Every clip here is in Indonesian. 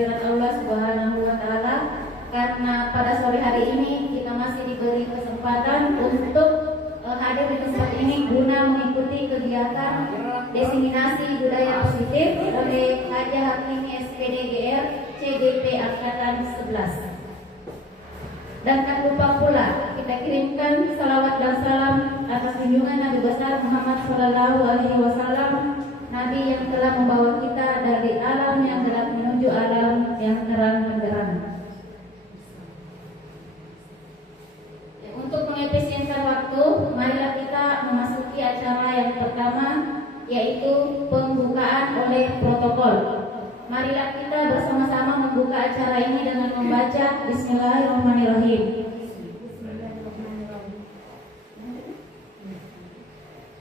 kehadirat Allah Subhanahu wa Ta'ala, karena pada sore hari ini kita masih diberi kesempatan untuk hadir di tempat ini guna mengikuti kegiatan diseminasi budaya positif oleh Haja Hakimi SPDGR CDP Angkatan 11. Dan tak lupa pula kita kirimkan salawat dan salam atas junjungan Nabi besar Muhammad Sallallahu Alaihi Wasallam, Nabi yang telah membawa kita dari alam yang gelap menuju alam yang terang benderang. Untuk mengefisienkan waktu, marilah kita memasuki acara yang pertama, yaitu pembukaan oleh protokol. Marilah kita bersama-sama membuka acara ini dengan membaca Bismillahirrahmanirrahim.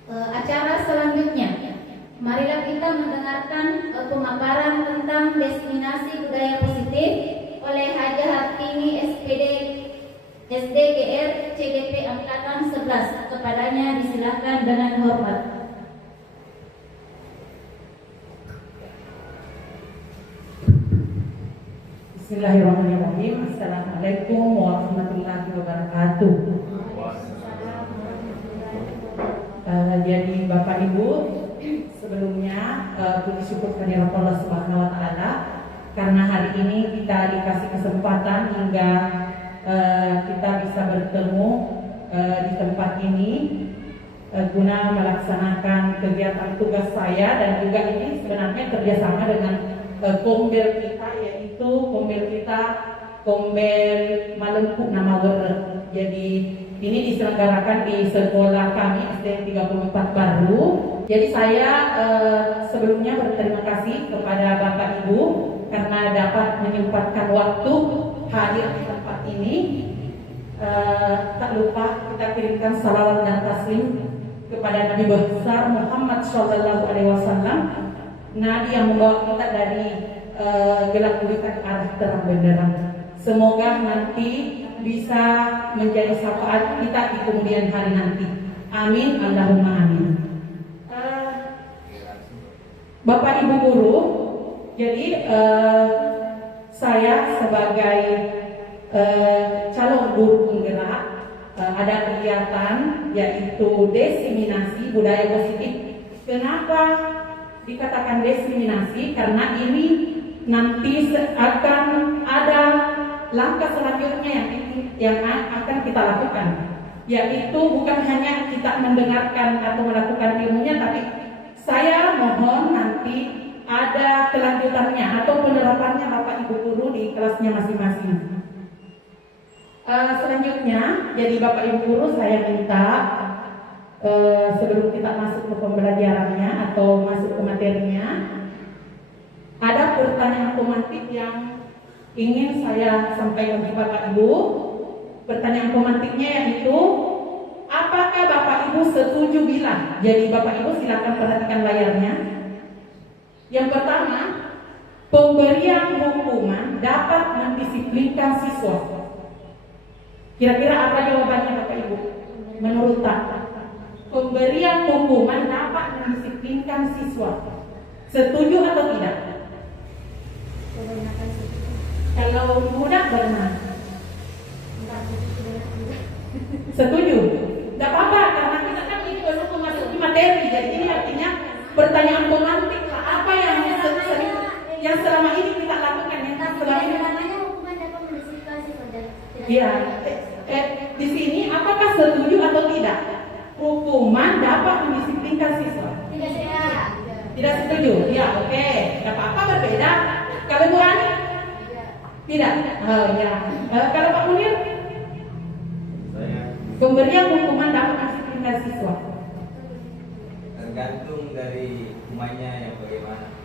Acara selanjutnya, marilah kita mendengarkan pemaparan tentang diseminasi budaya positif oleh Haja Hakimi SDGR CDP Angkatan 11. Kepadanya disilakan dengan hormat. Bismillahirrahmanirrahim. Assalamualaikum warahmatullahi wabarakatuh. Jadi Bapak Ibu, sebelumnya puji syukur kehadirat Allah Subhanahu wa Ta'ala karena hari ini kita dikasih kesempatan hingga kita bisa bertemu di tempat ini guna melaksanakan kegiatan tugas saya, dan juga ini sebenarnya kerjasama dengan kombel kita, yaitu kombel Malempuk nama Wer. Jadi ini diselenggarakan di sekolah kami SD 34 Baru. Jadi saya sebelumnya berterima kasih kepada Bapak Ibu karena dapat menyempatkan waktu hadir di tempat ini. Tak lupa kita kirimkan salawat dan taslim kepada Nabi besar Muhammad Sallallahu Alaihi Wasallam, Nabi yang membawa kita dari gelap gulita ke arah terang benderang. Semoga nanti bisa menjadi syafaat kita di kemudian hari nanti. Amin, Allahumma amin. Bapak Ibu guru, jadi saya sebagai calon guru penggerak ada kegiatan yaitu diseminasi budaya positif. Kenapa dikatakan diseminasi? Karena ini nanti akan ada langkah selanjutnya yang akan kita lakukan, yaitu bukan hanya kita mendengarkan atau melakukan ilmunya, tapi saya mohon nanti ada kelanjutannya atau penerapannya Bapak Ibu guru di kelasnya masing-masing. Selanjutnya, jadi Bapak Ibu guru saya minta sebelum kita masuk ke pembelajarannya atau masuk ke materinya, ada pertanyaan pemantik yang ingin saya sampaikan ke Bapak Ibu. Pertanyaan pemantiknya yaitu, apakah Bapak Ibu setuju bila? Jadi Bapak Ibu silakan perhatikan layarnya. Yang pertama, pemberian hukuman dapat mendisiplinkan siswa. Kira-kira apa jawabannya Bapak Ibu? Menurut Tak, pemberian hukuman dapat mendisiplinkan siswa. Setuju atau tidak? Kalau mudah benar. Setuju? Tidak apa-apa, karena kita kan ini baru memasuki materi. Jadi ini artinya pertanyaan pemantik lah. Apa yang selama ini kita lakukan, yang selama ini namanya hukuman dapat mendisiplinkan siswa. Iya. Di sini apakah setuju atau tidak? Hukuman dapat mendisiplinkan siswa. Tidak setuju. Ya, oke. Tidak apa-apa, berbeda. Kalau Bu Ani? Tidak. Oh ya. Kalau Pak Munir? Pemberian hukuman dapat mendisiplinkan siswa. Tergantung dari hukumannya yang bagaimana.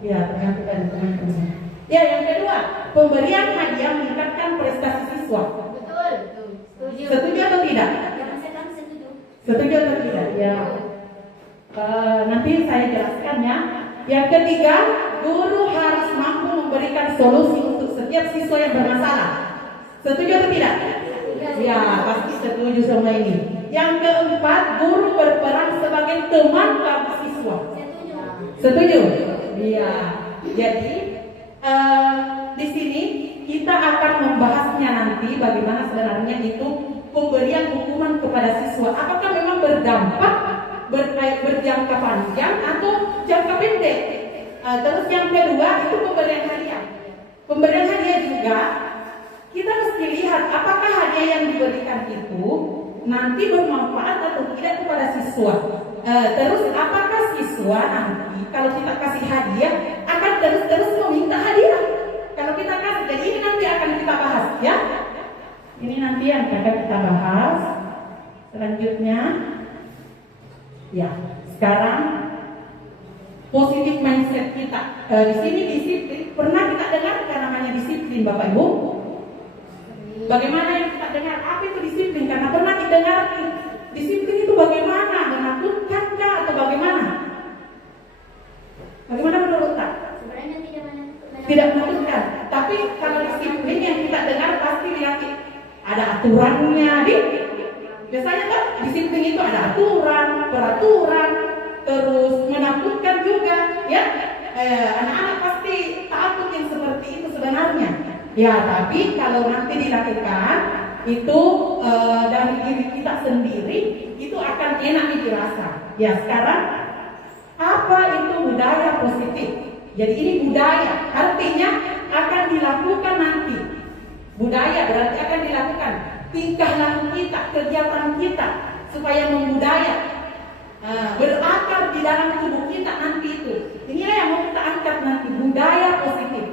Iya, tergantung dari teman-teman. Ya, yang kedua, pemberian hadiah meningkatkan prestasi siswa. Betul. Setuju. Setuju atau tidak? Setuju atau tidak? Ya. Nanti saya jelaskan ya. Yang ketiga, guru harus mampu memberikan solusi untuk setiap siswa yang bermasalah. Setuju atau tidak? Ya, pasti setuju sama ini. Yang keempat, guru berperan sebagai teman bagi siswa. Setuju? Iya. Jadi Di sini kita akan membahasnya nanti bagaimana sebenarnya itu pemberian hukuman kepada siswa. Apakah memang berdampak berjangka panjang atau jangka pendek? Terus yang kedua itu pemberian hadiah. Pemberian hadiah juga kita mesti lihat apakah hadiah yang diberikan itu nanti bermanfaat atau tidak kepada siswa. Terus apakah siswa nanti kalau kita kasih hadiah akan terus meminta hadiah? Kalau kita kasih, jadi ini nanti akan kita bahas ya. Ini nanti yang akan kita bahas. Selanjutnya, ya sekarang positif mindset kita. Di sini disiplin. Pernah kita dengar namanya disiplin, Bapak Ibu? Bagaimana yang kita dengar? Apa itu disiplin? Karena pernah didengar disiplin itu bagaimana? Menakutkankah atau bagaimana? Bagaimana menurut Kak? Sebenarnya Tidak menakutkan. Tapi kalau disiplin yang kita dengar pasti lihat ada aturannya, biasanya kan disiplin itu ada aturan, peraturan, terus menakutkan juga, ya. Anak-anak pasti takut yang seperti itu sebenarnya. Ya, tapi kalau nanti dilakukan itu dari diri kita sendiri itu akan enak dirasa. Ya, sekarang apa itu budaya positif? Jadi ini budaya, artinya akan dilakukan nanti. Budaya berarti akan dilakukan tingkah laku kita, kegiatan kita supaya membudaya, berakar di dalam tubuh kita nanti itu. Inilah yang mau kita angkat nanti, budaya positif.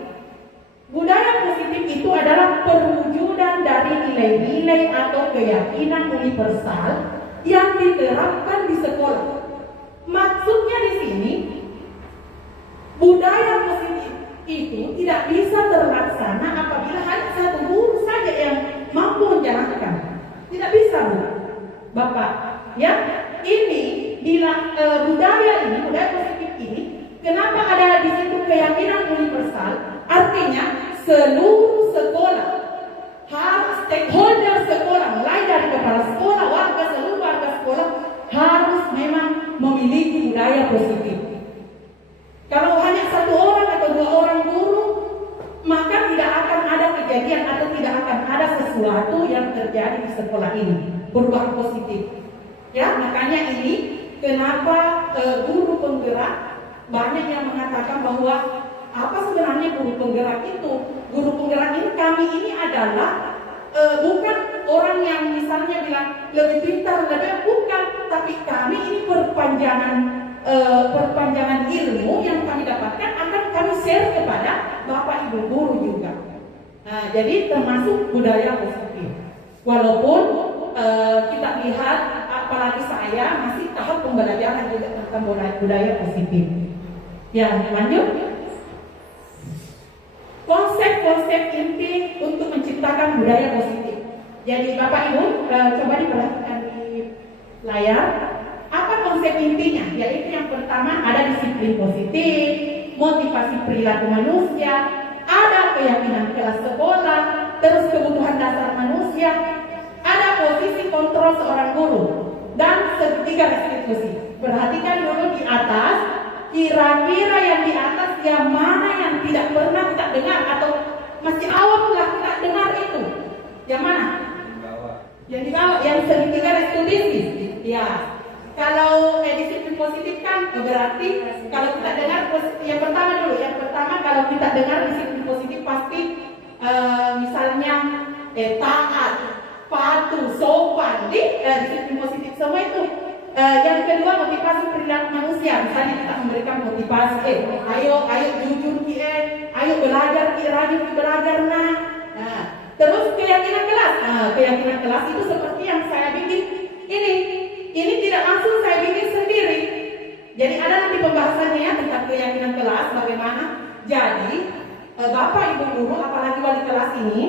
Budaya positif itu adalah perwujudan dari nilai-nilai atau keyakinan universal yang diterapkan di sekolah. Maksudnya di sini, budaya positif itu tidak bisa terlaksana apabila hanya satu guru saja yang mampu menjalankan. Tidak bisa, Bu, Bapak. Ya, ini budaya positif ini, kenapa ada di situ keyakinan universal? Artinya seluruh sekolah harus, stakeholder sekolah, mulai dari kepala sekolah, seluruh warga sekolah harus memang memiliki budaya positif. Kalau hanya satu orang atau dua orang guru, maka tidak akan ada kejadian atau tidak akan ada sesuatu yang terjadi di sekolah ini, perubahan positif. Ya, makanya ini kenapa guru penggerak banyak yang mengatakan bahwa apa sebenarnya guru penggerak itu? Guru penggerak ini, kami ini adalah bukan orang yang misalnya bilang lebih pintar, bukan, tapi kami ini perpanjangan ilmu yang kami dapatkan akan kami share kepada Bapak Ibu guru juga. Nah, jadi termasuk budaya positif. Walaupun kita lihat, apalagi saya masih tahap pembelajaran juga tentang budaya positif. Ya, lanjut. Konsep-konsep inti untuk menciptakan budaya positif. Jadi Bapak Ibu coba diperhatikan di layar. Apa konsep intinya? Yaitu yang pertama ada disiplin positif, motivasi perilaku manusia, ada keyakinan kelas sekolah, terus kebutuhan dasar manusia, ada posisi kontrol seorang guru, dan segitiga restitusi. Perhatikan dulu di atas, kira-kira yang di atas yang mana yang tidak pernah kita dengar atau masih awam lah kita dengar itu? Yang mana? Yang di bawah, yang segitiga restitusi. Ya. Kalau disiplin positif kan berarti kalau kita dengar yang pertama kalau kita dengar disiplin positif pasti misalnya taat, patuh, sopan, disiplin positif semua itu. Yang kedua motivasi perilaku manusia, misalnya kita memberikan motivasi, ayo jujur ayo belajar rajin belajar nah. Terus keyakinan kelas, keyakinan kelas itu seperti yang saya bikin ini tidak langsung saya bikin sendiri. Jadi ada nanti pembahasannya ya tentang keyakinan kelas bagaimana. Jadi Bapak Ibu guru apalagi wali kelas ini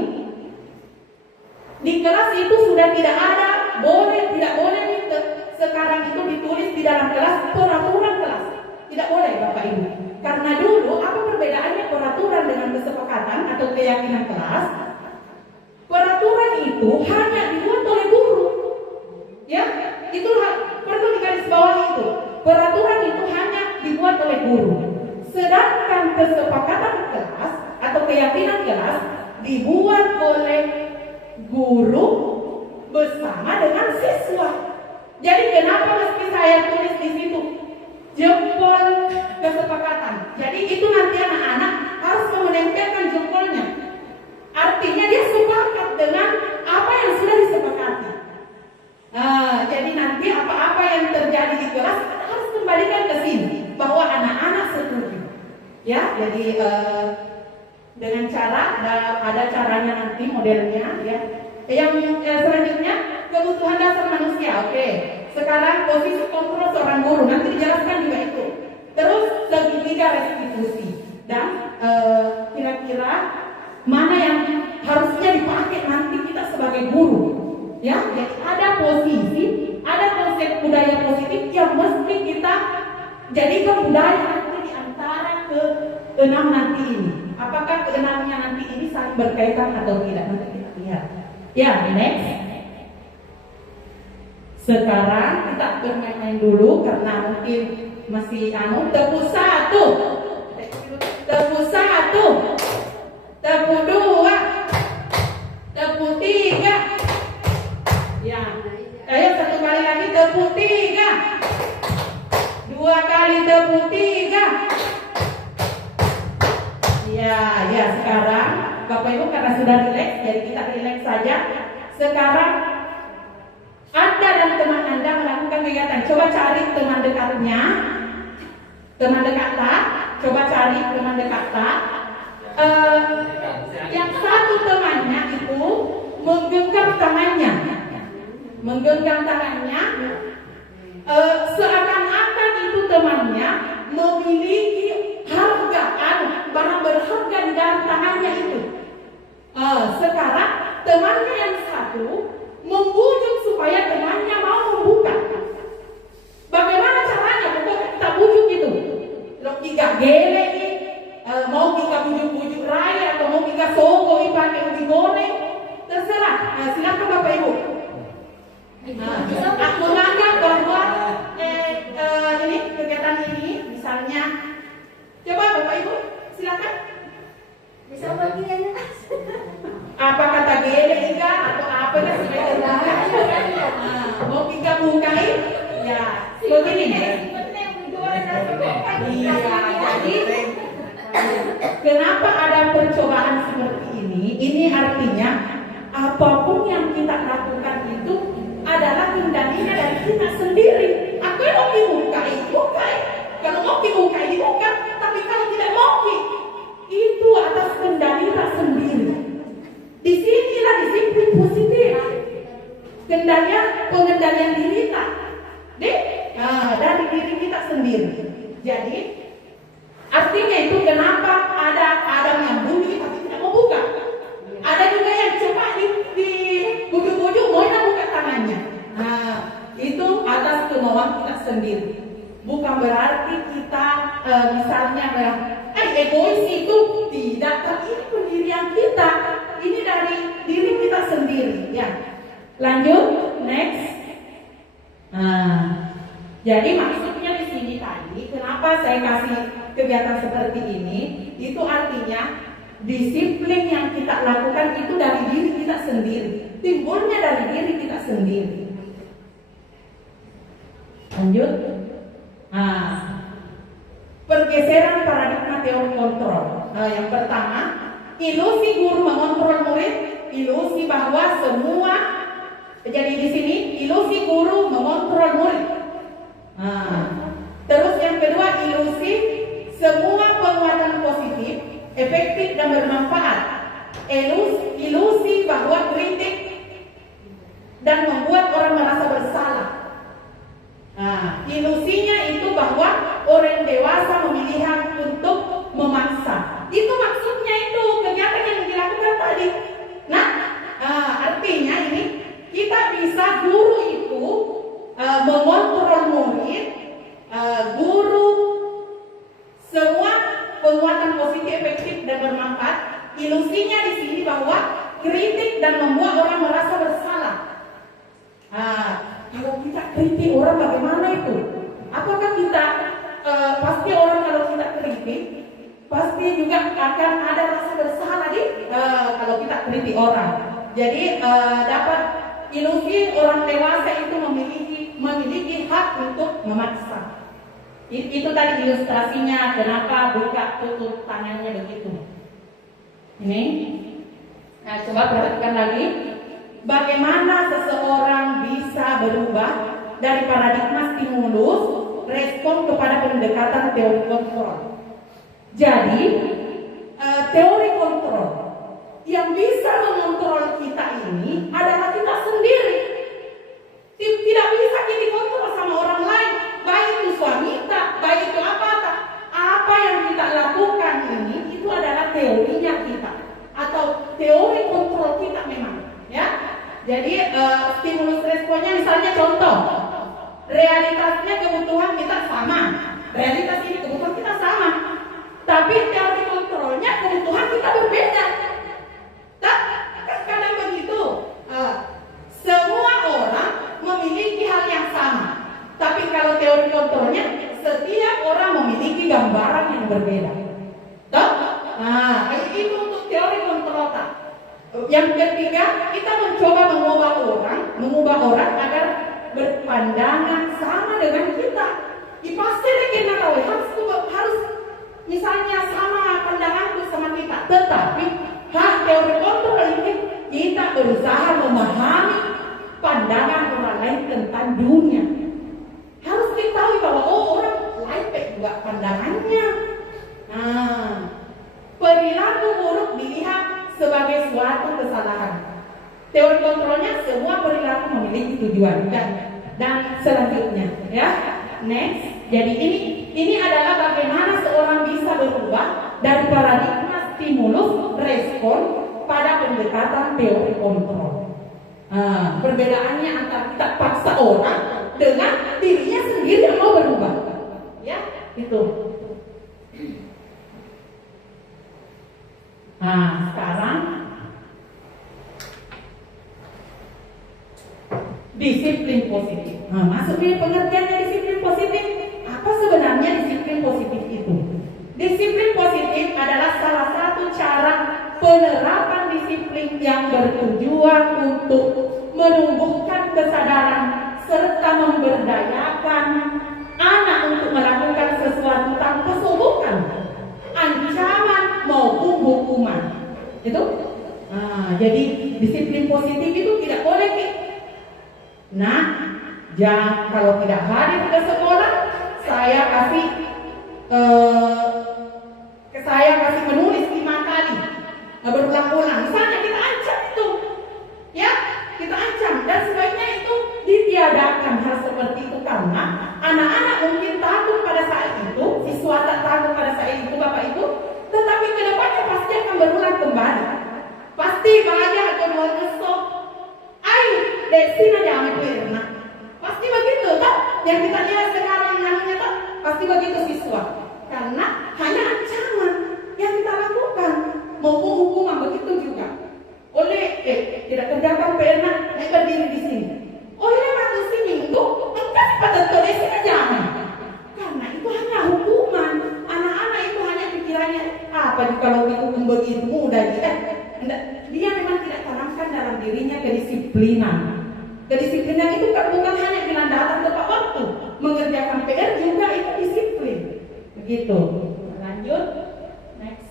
di kelas itu sudah tidak ada tidak boleh sekarang itu ditulis di dalam kelas peraturan kelas. Tidak boleh Bapak Ibu. Karena dulu apa perbedaannya peraturan dengan kesepakatan atau keyakinan kelas? Peraturan itu hanya dibuat oleh guru. Ya, itu perlu digarisbawahi itu. Peraturan itu hanya dibuat oleh guru. Sedangkan kesepakatan kelas keyakinan kelas dibuat oleh guru bersama dengan siswa. Jadi kenapa mesti saya tulis di situ jempol kesepakatan? Jadi itu nanti anak-anak harus menempelkan jempolnya. Artinya dia sepakat dengan apa yang sudah disepakati. Jadi nanti apa-apa yang terjadi di kelas harus kembalikan ke sini bahwa anak-anak setuju. Ya, jadi dengan cara ada caranya nanti modelnya ya. Yang selanjutnya kebutuhan dasar manusia. Oke. Sekarang posisi kontrol seorang guru nanti dijelaskan juga itu. Terus segitiga restitusi dan kira-kira mana yang harusnya dipakai nanti kita sebagai guru. Ya, jadi ada posisi, ada konsep budaya positif yang mesti kita jadikan budaya nanti di antara keenam nanti ini. Apakah keenamnya nanti ini saling berkaitan atau tidak? Nanti kita lihat. Ya, next. Sekarang kita bermain-main dulu karena mungkin masih tepuk 1, tepuk 1, tepuk 2, tepuk 3. Ya, ayo satu kali lagi tepuk 3, 2 kali tepuk 3. Ya, sekarang Bapak Ibu karena sudah rileks, jadi kita rileks saja. Sekarang Anda dan teman Anda melakukan kegiatan. Coba cari teman dekatnya, teman dekat tak? Coba cari teman dekat tak? Yang satu temannya itu menggenggam tangannya, seakan-akan itu temannya memiliki harga, barang berharga di dalam tangannya itu. Sekarang temannya yang satu membujuk supaya temannya mau membuka. Bagaimana caranya? Pokoknya kita bujuk itu. Lo kita gele mau kita bujuk-bujuk raya atau mau kita sogo pakai ubi goreng, terserah. Silakan Bapak Ibu. Aku menganggap bahwa ini kegiatan ini misalnya, coba Bapak Ibu silakan. Bisa bagian Apa kata gele juga atau apa kan mau kita bukain ya begini. Iya, jadi kenapa ada percobaan seperti ini? Ini artinya apapun yang kita lakukan itu adalah kendalinya dari kita sendiri. Aku yang mau dibukain. Kalau mau dibuka. Tapi kalau tidak mau itu atas kendali kita sendiri. Disinilah disiplin positif. Pengendalian diri kita. Dari diri kita sendiri. Jadi artinya itu kenapa ada Adam yang bunyi tapi tidak mau buka. Ada juga yang coba di bujuk-bujuk mau buka tangannya. Itu atas kemauan kita sendiri. Bukan berarti kita misalnya egois itu tidak, tapi ini pendirian kita. Ini dari diri kita sendiri. Ya. Lanjut, next. Jadi maksudnya di sini tadi, kenapa saya kasih kegiatan seperti ini? Itu artinya disiplin yang kita lakukan itu dari diri kita sendiri, timbulnya dari diri kita sendiri. Lanjut. Pergeseran paradigma teori kontrol. Yang pertama, ilusi guru mengontrol murid, ilusi bahwa semua. Jadi di sini ilusi guru mengontrol murid. Terus yang kedua, ilusi semua penguatan positif, efektif dan bermanfaat. Ilusi bahwa kritik dan membuat orang merasa bersalah. Ilusinya itu bahwa orang dewasa memilih hak untuk memaksa. Itu maksudnya itu kegiatan yang dilakukan tadi. Artinya ini kita bisa guru itu mengontrol murid, guru semua penguatan positif, efektif dan bermanfaat. Ilusinya di sini bahwa kritik dan membuat orang merasa bersalah. Kalau kita kritik orang bagaimana itu? Apakah kita pasti orang kalau kita kritik pasti juga akan ada rasa bersalah kalau kita kritik orang. Jadi dapat ilusi orang dewasa itu memiliki hak untuk memaksa. Itu tadi ilustrasinya kenapa buka tutup tangannya begitu. Ini, nah coba perhatikan lagi, bagaimana seseorang bisa berubah dari paradigma stimulus respon kepada pendekatan teori kontrol. Jadi teori kontrol yang bisa mengontrol kita ini adalah kita sendiri. Tidak bisa kita dikontrol sama orang lain, baik itu suami kita, baik itu apa yang kita lakukan ini itu adalah teorinya kita atau teori kontrol kita memang, ya. Jadi stimulus responnya misalnya contoh, realitasnya kebutuhan kita sama, realitas ini kebutuhan kita sama, tapi teori kontrolnya kebutuhan kita berbeda. Kadang begitu. Semua orang memiliki hal yang sama, tapi kalau teori kontrolnya setiap orang memiliki gambaran yang berbeda. Nah, itu untuk teori kontrol. Yang ketiga, kita mencoba mengubah orang agar berpandangan sama dengan kita. Pasti kita tahu harus misalnya sama pandanganku sama kita, tetapi teori kontrol ini kita berusaha memahami pandangan orang lain tentang dunia. Harus diketahui bahwa orang lain juga pandangannya. Nah, perilaku buruk dilihat sebagai suatu kesalahan. Teori kontrolnya semua perilaku memiliki tujuan dan selanjutnya, ya. Next, jadi ini adalah bagaimana seorang bisa berubah dari paradigma stimulus respon pada pendekatan teori kontrol. Perbedaannya antara kita paksa orang dengan dirinya sendiri yang mau berubah, ya itu. Nah sekarang disiplin positif. Masuk di pengertiannya disiplin positif. Apa sebenarnya disiplin positif itu? Disiplin positif adalah salah satu cara penerapan disiplin yang bertujuan untuk menumbuhkan kesadaran serta memberdayakan anak untuk melakukan sesuatu tanpa sogokan, ancaman maupun hukuman. Itu. Jadi disiplin positif itu tidak boleh. Nah, jangan kalau tidak hadir ke sekolah, saya kasih menulis 5 kali berulang-ulang. Misalnya kita ancam itu, ya kita ancam, dan sebaiknya itu ditiadakan hal seperti itu karena anak-anak mungkin takut pada saat itu, siswa tak takut pada saat itu, bapak ibu, tetapi kedepannya pasti akan berulang kembali. Pasti belajar atau luar ngesok, ayo desin aja ambil pernah. Pasti begitu, tak? Yang kita lihat sekarang namanya tak? Pasti begitu siswa, karena hanya ancaman yang kita lakukan, maupun hukuman begitu juga. Oleh tidak kerjakan pernah, naik berdiri di sini. Oleh waktu seminggu, engkau pada tolesi aja. Karena itu hanya hukuman. Anak-anak itu hanya pikirannya apa kalau dihukum begitu mudah dia. Dia memang tidak tanamkan dalam dirinya kedisiplinan. Kedisiplinan itu kan bukan hanya dengan datang tepat waktu, mengerjakan PR juga itu disiplin. Begitu. Lanjut. Next.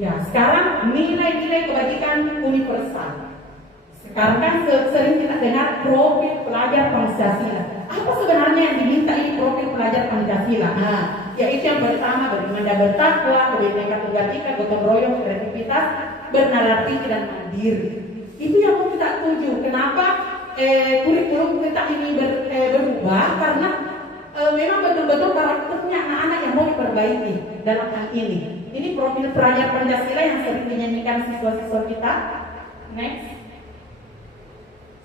Ya, sekarang nilai-nilai kebajikan universal. Sekarang kan sering kita dengar profil pelajar Pancasila. Apa sebenarnya yang diminta ini profil pelajar Pancasila? Yaitu yang pertama beriman dan bertakwa, kebinekaan tunggal ika, gotong royong, kreativitas, bernarasi dan mandiri. Itu yang mau kita tuju. Kenapa kurikulum kita ini berubah? Karena memang betul-betul karakternya anak-anak yang mau diperbaiki dalam hal ini. Ini profil pelajar Pancasila yang sering dinyanyikan siswa-siswa kita. Next.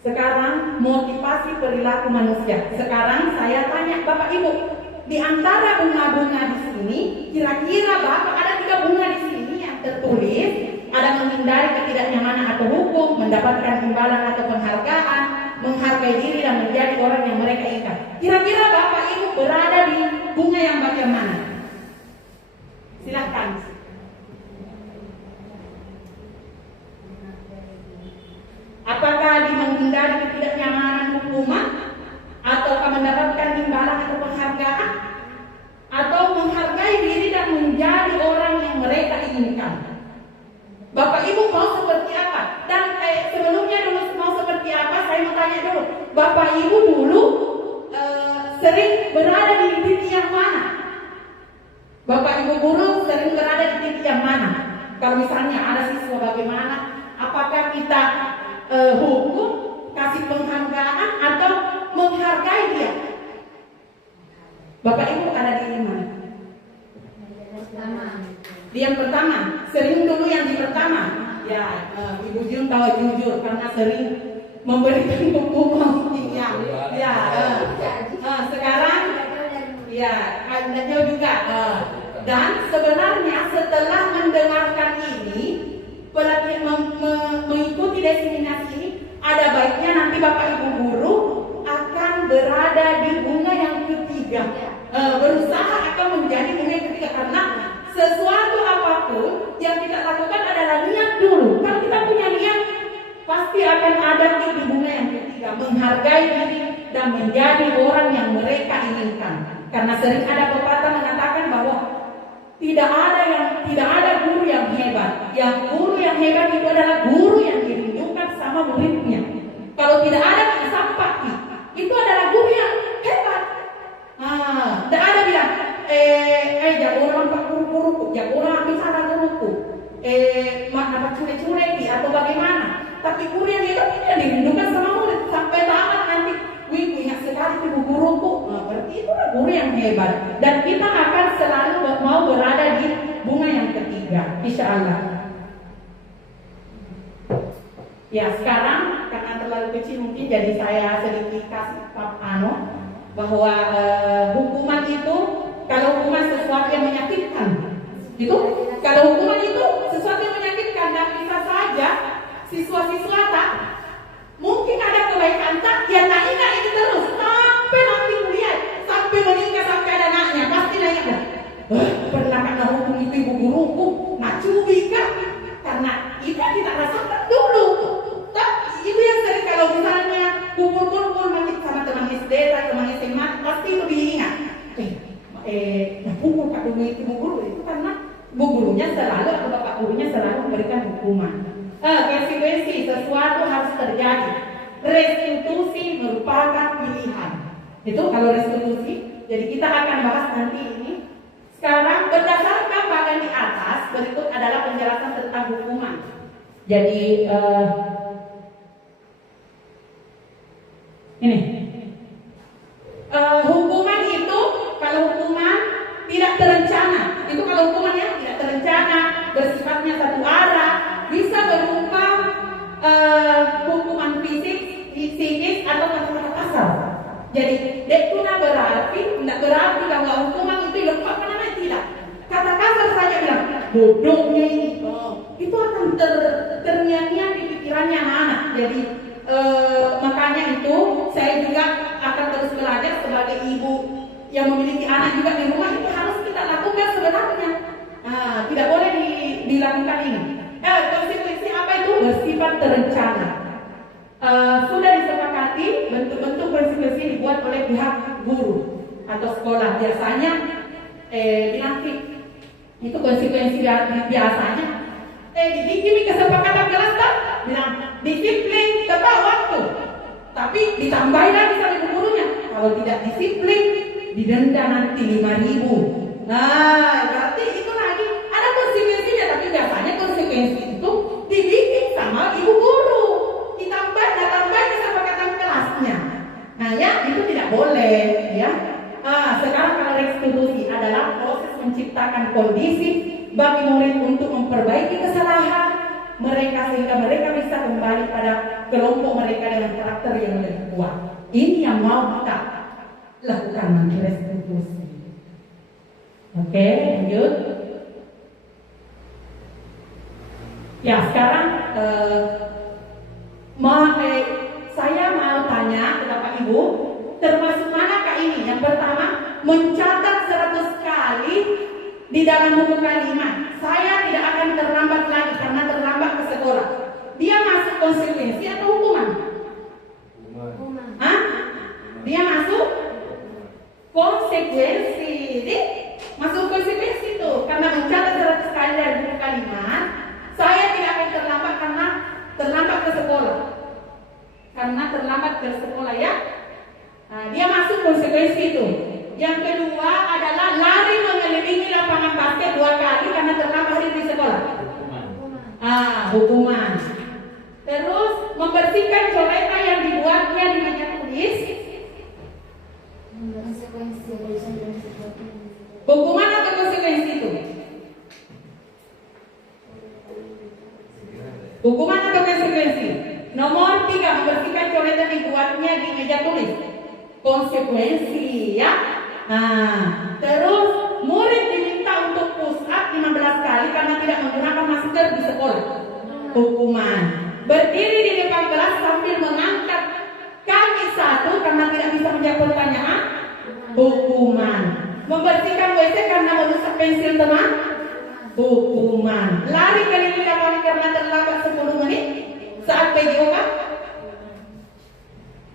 Sekarang motivasi perilaku manusia. Sekarang saya tanya Bapak Ibu, di antara bunga-bunga di sini, kira-kira Bapak ada 3 bunga di sini yang tertulis, ada menghindari ketidaknyamanan atau hukum, mendapatkan imbalan atau penghargaan, menghargai diri dan menjadi orang yang mereka inginkan. Kira-kira Bapak Ibu berada di bunga yang bagian mana? Silahkan. Apakah di menghindari ketidaknyamanan hukuman, ataukah mendapatkan imbalan atau penghargaan, atau menghargai diri dan menjadi orang yang mereka inginkan? Bapak Ibu mau seperti apa? Dan sebelumnya dulu mau seperti apa? Saya mau tanya dulu. Bapak Ibu dulu sering berada di titik yang mana? Bapak Ibu guru sering berada di titik yang mana? Kalau misalnya ada siswa bagaimana? Apakah kita hukum, kasih penghargaan, atau menghargai dia? Bapak Ibu ada di mana? Di yang pertama, sering dulu yang di pertama. Ya, Ibu Jun tahu jujur karena sering memberikan hukuman yang sekarang ya ada juga. Dan sebenarnya setelah mendengarkan ini, mengikuti diseminasi ini, ada baiknya nanti Bapak Ibu guru akan berada di bunga yang ketiga, berusaha akan menjadi bunga yang ketiga, karena sesuatu apapun yang kita lakukan adalah niat dulu. Kalau kita punya niat, pasti akan ada di bunga yang ketiga, menghargai diri dan menjadi orang yang mereka inginkan. Karena sering ada pepatah mengatakan bahwa tidak ada guru yang hebat. Yang guru yang hebat itu adalah guru yang dirindukan sama muridnya. Kalau tidak ada sampah, itu adalah guru yang hebat. Tidak ada bilang, jago orang pak guru, jago orang misalnya guruku, apa cure-cure atau bagaimana. Tapi guru yang hebat itu yang dirindukan sama murid sampai tamat nanti. Wih, ingat sekali ibu guruku. Berarti itu adalah guru yang hebat. Dan kita akan selalu mau berada di bunga yang ketiga, insya Allah. Ya, sekarang karena terlalu kecil mungkin jadi saya sedikit kasih bahwa hukuman itu, kalau hukuman sesuatu yang menyakitkan, itu kalau hukuman itu sesuatu yang menyakitkan, dan bisa saja siswa-siswa tak mungkin ada kebaikan tak, ya tak ingat itu terus sampai nanti kuliah, sampai menikah, sampai ada anaknya, pasti nanya dah, pernah kena hukum itu ibu guruku, nak cubi kan? Karena itu kita rasakan dulu. Tapi itu yang sering kalau misalnya kumpul-kumpul masih sama teman SD atau teman SMA, pasti lebih ingat. Pukul Pak Dulu itu bu guru itu karena bu gurunya selalu atau bapak gurunya selalu memberikan hukuman. Konsekuensi sesuatu harus terjadi. Restitusi merupakan pilihan. Itu kalau restitusi. Jadi kita akan bahas nanti ini. Sekarang berdasarkan bagian di atas, berikut adalah penjelasan tentang hukuman. Jadi ini hukuman itu, kalau hukuman tidak terencana, itu kalau hukumannya tidak terencana, bersifatnya satu arah, bisa berupa hukuman fisik, psikis, atau kata-kata kasar. Jadi dekuna tidak berarti bahwa hukuman itu lepas namanya, tidak. Kata kasar saja bilang bodohnya ini, itu akan terngiang-ngiang di pikirannya anak. Jadi makanya itu saya juga akan terus belajar sebagai ibu yang memiliki anak juga di rumah, itu harus kita lakukan sebenarnya. Tidak boleh dilakukan ini. Konsekuensi apa itu? Bersifat terencana. Sudah disepakati bentuk-bentuk konsekuensi dibuat oleh pihak guru atau sekolah. Biasanya bilang itu konsekuensi biasanya dibikin kesepakatan kelas tak? Bilang disiplin tepat waktu, tapi ditambahin lagi sama gurunya. Kalau tidak disiplin didenda nanti 5.000. Nah, berarti itu lagi ada konsekuensinya, tapi biasanya konsekuensi itu dibikin sama ibu guru. Ditambah kesepakatan kelasnya. Nah, ya itu tidak boleh, ya. Sekarang kalau restitusi adalah proses menciptakan kondisi bagi murid untuk memperbaiki kesalahan mereka sehingga mereka bisa kembali pada kelompok mereka dengan karakter yang lebih kuat. Ini yang mau kita lakukan nanti, restitusi. Oke, lanjut. Ya, sekarang saya mau tanya ke Bapak Ibu, termasuk manakah ini? Yang pertama, mencatat 100 kali di dalam buku kalimat, saya tidak akan terlambat lagi karena terlambat ke sekolah. Dia masuk konsekuensi atau hukuman? Hah? Dia masuk konsekuensi. Jadi masuk konsekuensi itu karena mencatat 100 kali dari buku kalimat, saya tidak akan terlambat karena terlambat ke sekolah. Karena terlambat ke sekolah ya. Nah, dia masuk konsekuensi itu. Yang kedua adalah lari mengelilingi lapangan basket 2 kali karena terlambat hari di sekolah. Hukuman. Terus membersihkan coretan yang dibuatnya di meja tulis. Hukuman atau konsekuensi itu? Hukuman atau konsekuensi? Nomor 3, membersihkan coretan yang dibuatnya di meja tulis. Konsekuensi ya. Nah, terus murid diminta untuk push up 15 kali karena tidak menggunakan masker di sekolah. Hukuman. Berdiri di depan kelas sambil mengangkat kaki 1 karena tidak bisa menjawab pertanyaan. Hukuman. Membersihkan WC karena merusak pensil teman. Hukuman. Lari keliling lapangan karena terlambat 10 menit saat PJOK.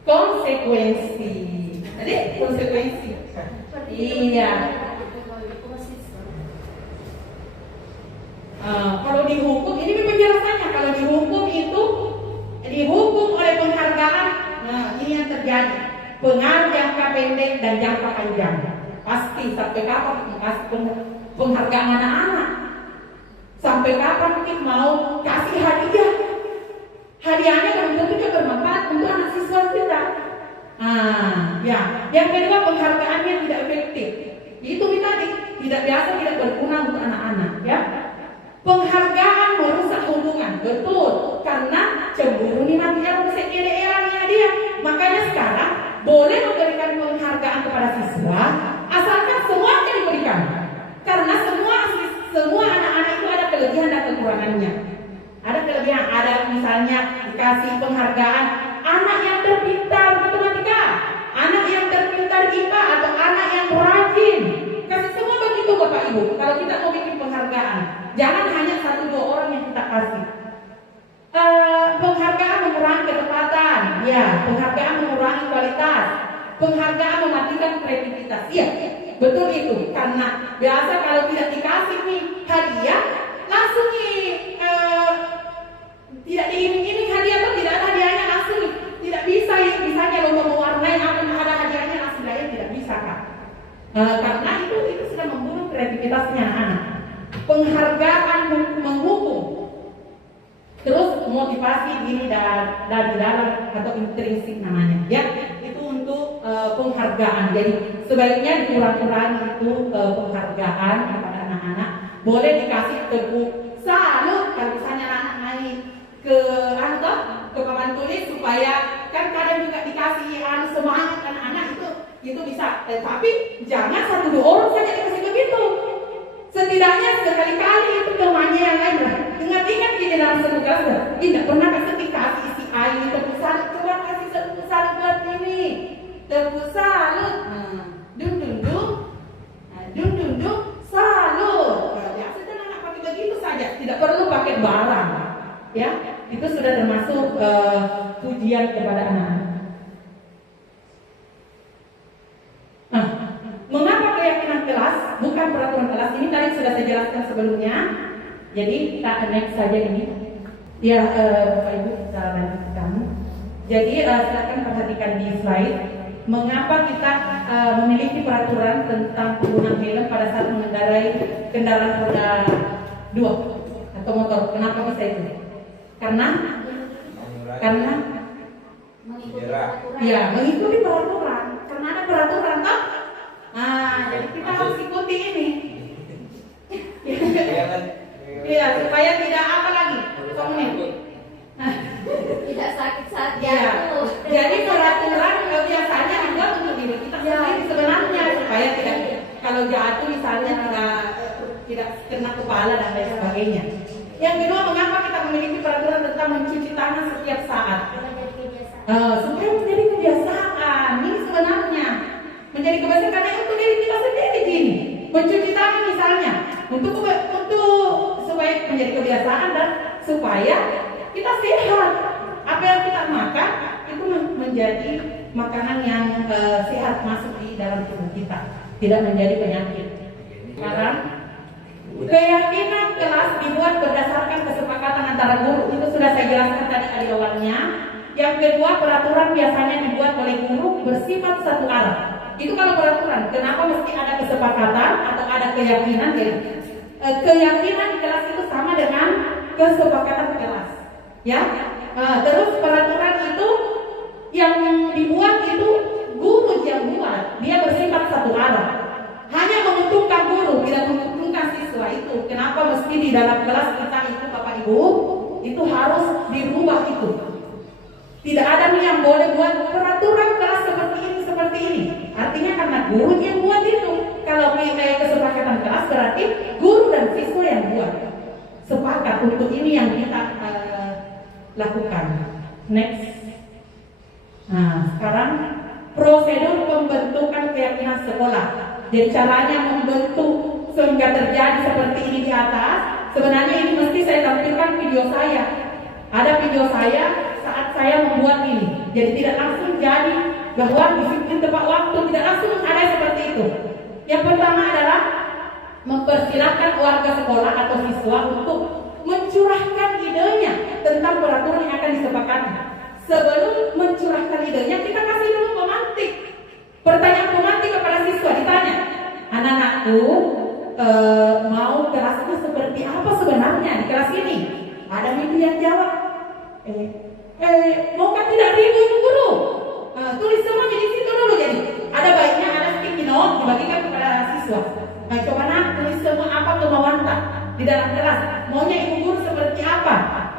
Konsekuensi. Jadi konsekuensi. Iya. Kalau dihukum, ini penjelasannya. Kalau dihukum itu dihukum oleh penghargaan. Nah, ini yang terjadi. Pengaruh jangka pendek dan jangka panjang. Pasti sampai kapan kasih penghargaan anak-anak? Sampai kapan kita mau kasih hadiah? Hadiahnya belum tentu juga bermanfaat untuk anak siswa kita. Ya. Yang kedua, penghargaannya tidak efektif. Itu tadi tidak biasa, tidak berguna untuk anak-anak. Ya. Penghargaan merusak hubungan, betul. Karena cemburu nih nantinya rusak eranya dia. Makanya sekarang boleh memberikan penghargaan kepada siswa, asalkan semuanya diberikan. Karena semua anak-anak itu ada kelebihan dan kekurangannya. Ada kelebihan, ada misalnya dikasih penghargaan anak yang terpintar matematika, anak yang terpintar IPA, atau anak yang rajin. Kasih semua begitu Bapak Ibu. Kalau kita mau bikin penghargaan, jangan hanya 1-2 orang yang kita kasih. Penghargaan mengurangi ketepatan, ya. Penghargaan mengurangi kualitas. Penghargaan mematikan kreativitas. Iya, betul itu. Karena biasa kalau tidak dikasih nih hadiah, langsung nih tidak diiming-iming hadiah atau tidak ada hadiahnya langsung nih. Tidak bisa ya, misalnya lomba mewarnai apa ada hadiahnya langsung daya, tidak bisa Kak. Karena itu sudah membunuh kreativitasnya anak. Penghargaan menghukum. Terus motivasi ini dari dalam atau intrinsik namanya, ya. Itu untuk penghargaan. Jadi sebaiknya dikurang-kurangi itu penghargaan kepada anak-anak. Boleh dikasih teguh salut kalau misalnya anak naik ke papan tulis, supaya kan kadang juga dikasih semangat anak-anak itu bisa. Tapi jangan 1-2 orang saja dikasih begitu. Setidaknya sekali-kali itu temannya yang lain. Ingat-ingat di dalam satu kelas, tidak pernah dikasih si A ini tepuk salut, coba kasih tepuk salut buat ini, tepuk salut, dung dung dung, dung dung dung, salut. Ya, sudah anak pakai begitu saja, tidak perlu pakai barang. Ya, itu sudah termasuk pujian kepada anak-anak. Mengapa keyakinan kelas bukan peraturan kelas? Ini tadi sudah saya jelaskan sebelumnya. Jadi kita next saja ini. Ya, Bapak Ibu kita lanjutkan. Jadi silakan perhatikan di slide. Mengapa kita memiliki peraturan tentang penggunaan helm pada saat mengendarai kendaraan roda 2 atau motor? Kenapa bisa itu? Karena mengikuti peraturan. Karena ada peraturan toh. Jadi kita harus ikuti ini. Iya, supaya tidak apa lagi? Tidak sakit saat ya. jatuh. Jadi peraturan biasanya juga untuk diri kita sendiri sebenarnya, supaya tidak, kalau jatuh misalnya tidak kena kepala dan lain sebagainya. Yang kedua, mengapa kita memiliki peraturan tentang mencuci tangan setiap saat? Supaya menjadi kebiasaan. Ini sebenarnya menjadi kebiasaan karena untuk diri kita sendiri gini. Mencuci tangan misalnya untuk supaya menjadi kebiasaan dan supaya kita sehat. Apa yang kita makan itu menjadi makanan yang sehat masuk di dalam tubuh kita, tidak menjadi penyakit. Sekarang keyakinan kelas dibuat berdasarkan kesepakatan antara guru. Itu sudah saya jelaskan tadi awalnya. Yang kedua, peraturan biasanya dibuat oleh guru bersifat satu arah. Itu kalau peraturan. Kenapa mesti ada kesepakatan atau ada keyakinan? Jadi keyakinan di kelas itu sama dengan kesepakatan kelas. Ya. Terus peraturan itu yang dibuat itu guru yang buat. Dia bersifat satu arah. Hanya menguntungkan guru, tidak menguntungkan siswa itu. Kenapa mesti di dalam kelas kita itu Bapak Ibu itu harus dirubah itu. Tidak ada nih yang boleh buat peraturan kelas seperti ini. Artinya karena guru yang buat itu. Kalau kayak kesepakatan kelas berarti guru dan siswa yang buat. Sepakat untuk ini yang kita lakukan. Next. Nah, sekarang prosedur pembentukan keyakinan sekolah. Jadi caranya membentuk sehingga terjadi seperti ini di atas. Sebenarnya ini mesti saya tampilkan video saya. Ada video saya saat saya membuat ini. Jadi tidak langsung jadi bahwa disiplin tepat waktu, tidak langsung ada seperti itu. Yang pertama adalah mempersilahkan warga sekolah atau siswa untuk mencurahkan idenya tentang peraturan yang akan disepakati. Sebelum mencurahkan idenya, kita kasih dulu pemantik. Pertanyaan pemantik kepada siswa ditanya, anak-anakku mau kelasnya seperti apa sebenarnya di kelas ini? Ada mimpi yang jawab, maukah tidak ribut guru? Tulis semuanya di situ dulu. Jadi ada baiknya ada sticky note dibagikan kepada siswa. Coba tulis semua apa kemauan tak di dalam kelas. Maunya ibu guru seperti apa?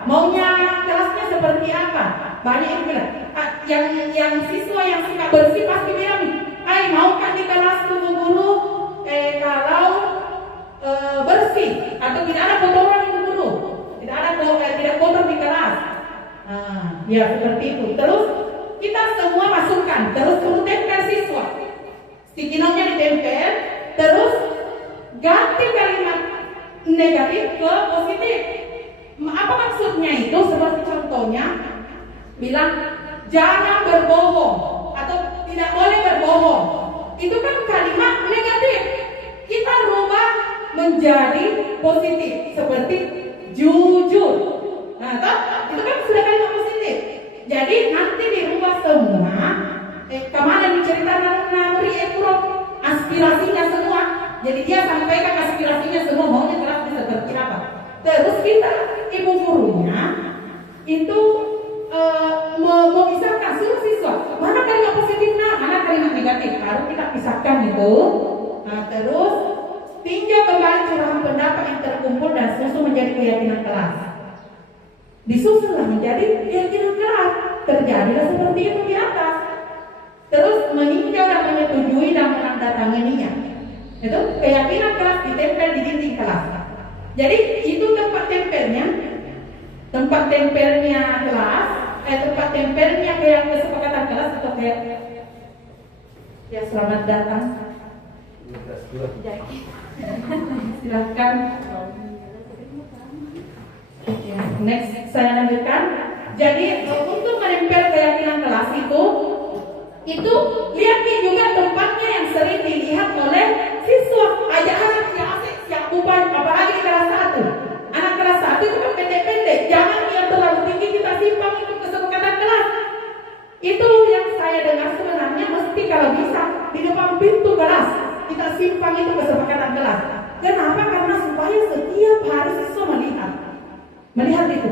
Maunya kelasnya seperti apa? Banyak yang bilang. Yang siswa yang suka bersih pasti bilang, maukah di kelas ibu guru kalau bersih atau tidak ada kotoran ibu guru, tidak kotor di kelas. Ya seperti itu. Terus kita semua masukkan, terus tempel siswa. Sticky note-nya ditempel, terus ganti kalimat negatif ke positif. Apa maksudnya itu? Seperti contohnya bilang jangan berbohong atau tidak boleh berbohong. Itu kan kalimat negatif. Kita rubah menjadi positif seperti jujur. Nah, itu kan sudah kalimat positif. Jadi nanti dirubah semua. Kemarin diceritakan Nuri Ekro aspirasinya semua. Jadi dia sampaikan aspirasinya semua maunya kelasnya seperti apa. Terus kita ibu gurunya itu memisahkan suruh siswa mana kalimat positifnya, mana kalimat negatif. Baru kita pisahkan itu. Nah, terus tinjau kembali curahan pendapat yang terkumpul dan susun menjadi keyakinan kelas. Disusunlah menjadi keyakinan kelas. Terjadilah seperti itu di atas. Terus meninjau dan menyetujui dan menandatanganinya. Itu keyakinan kelas ditempel di dinding kelas. Jadi itu tempat tempelnya kelas, tempat tempelnya kayak kesepakatan kelas atau kayak ya selamat datang. Silakan. Ya, next saya lanjutkan. Jadi untuk menempel keyakinan kelas itu lihat juga tempatnya yang sering dilihat oleh siswa. Aja anak yang asik, yang buban, apalagi di kelas 1. Anak kelas 1 itu kan pendek-pendek. Jangan yang terlalu tinggi kita simpang untuk kesepakatan kelas. Itu yang saya dengar sebenarnya mesti kalau bisa di depan pintu kelas kita simpang itu kesepakatan kelas. Kenapa? Karena supaya setiap hari siswa melihat itu.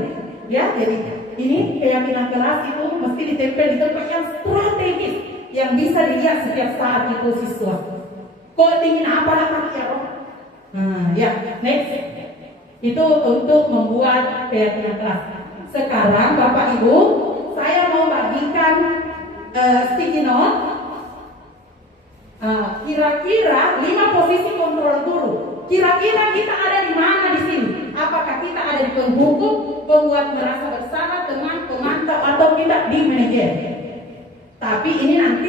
Ya, jadi ini keyakinan kelas itu mesti ditempel di tempat yang strategis yang bisa dilihat setiap saat itu siswa. Kok dingin apa ya? Ya, next. Itu untuk membuat keyakinan kelas. Sekarang Bapak Ibu, saya mau bagikan sticky note. Kira-kira 5 posisi kontrol guru. Kira-kira kita ada di mana di sini? Apakah kita ada di penghukum, pembuat merasa bersalah, teman, pemantau, atau kita di manajer? Tapi ini nanti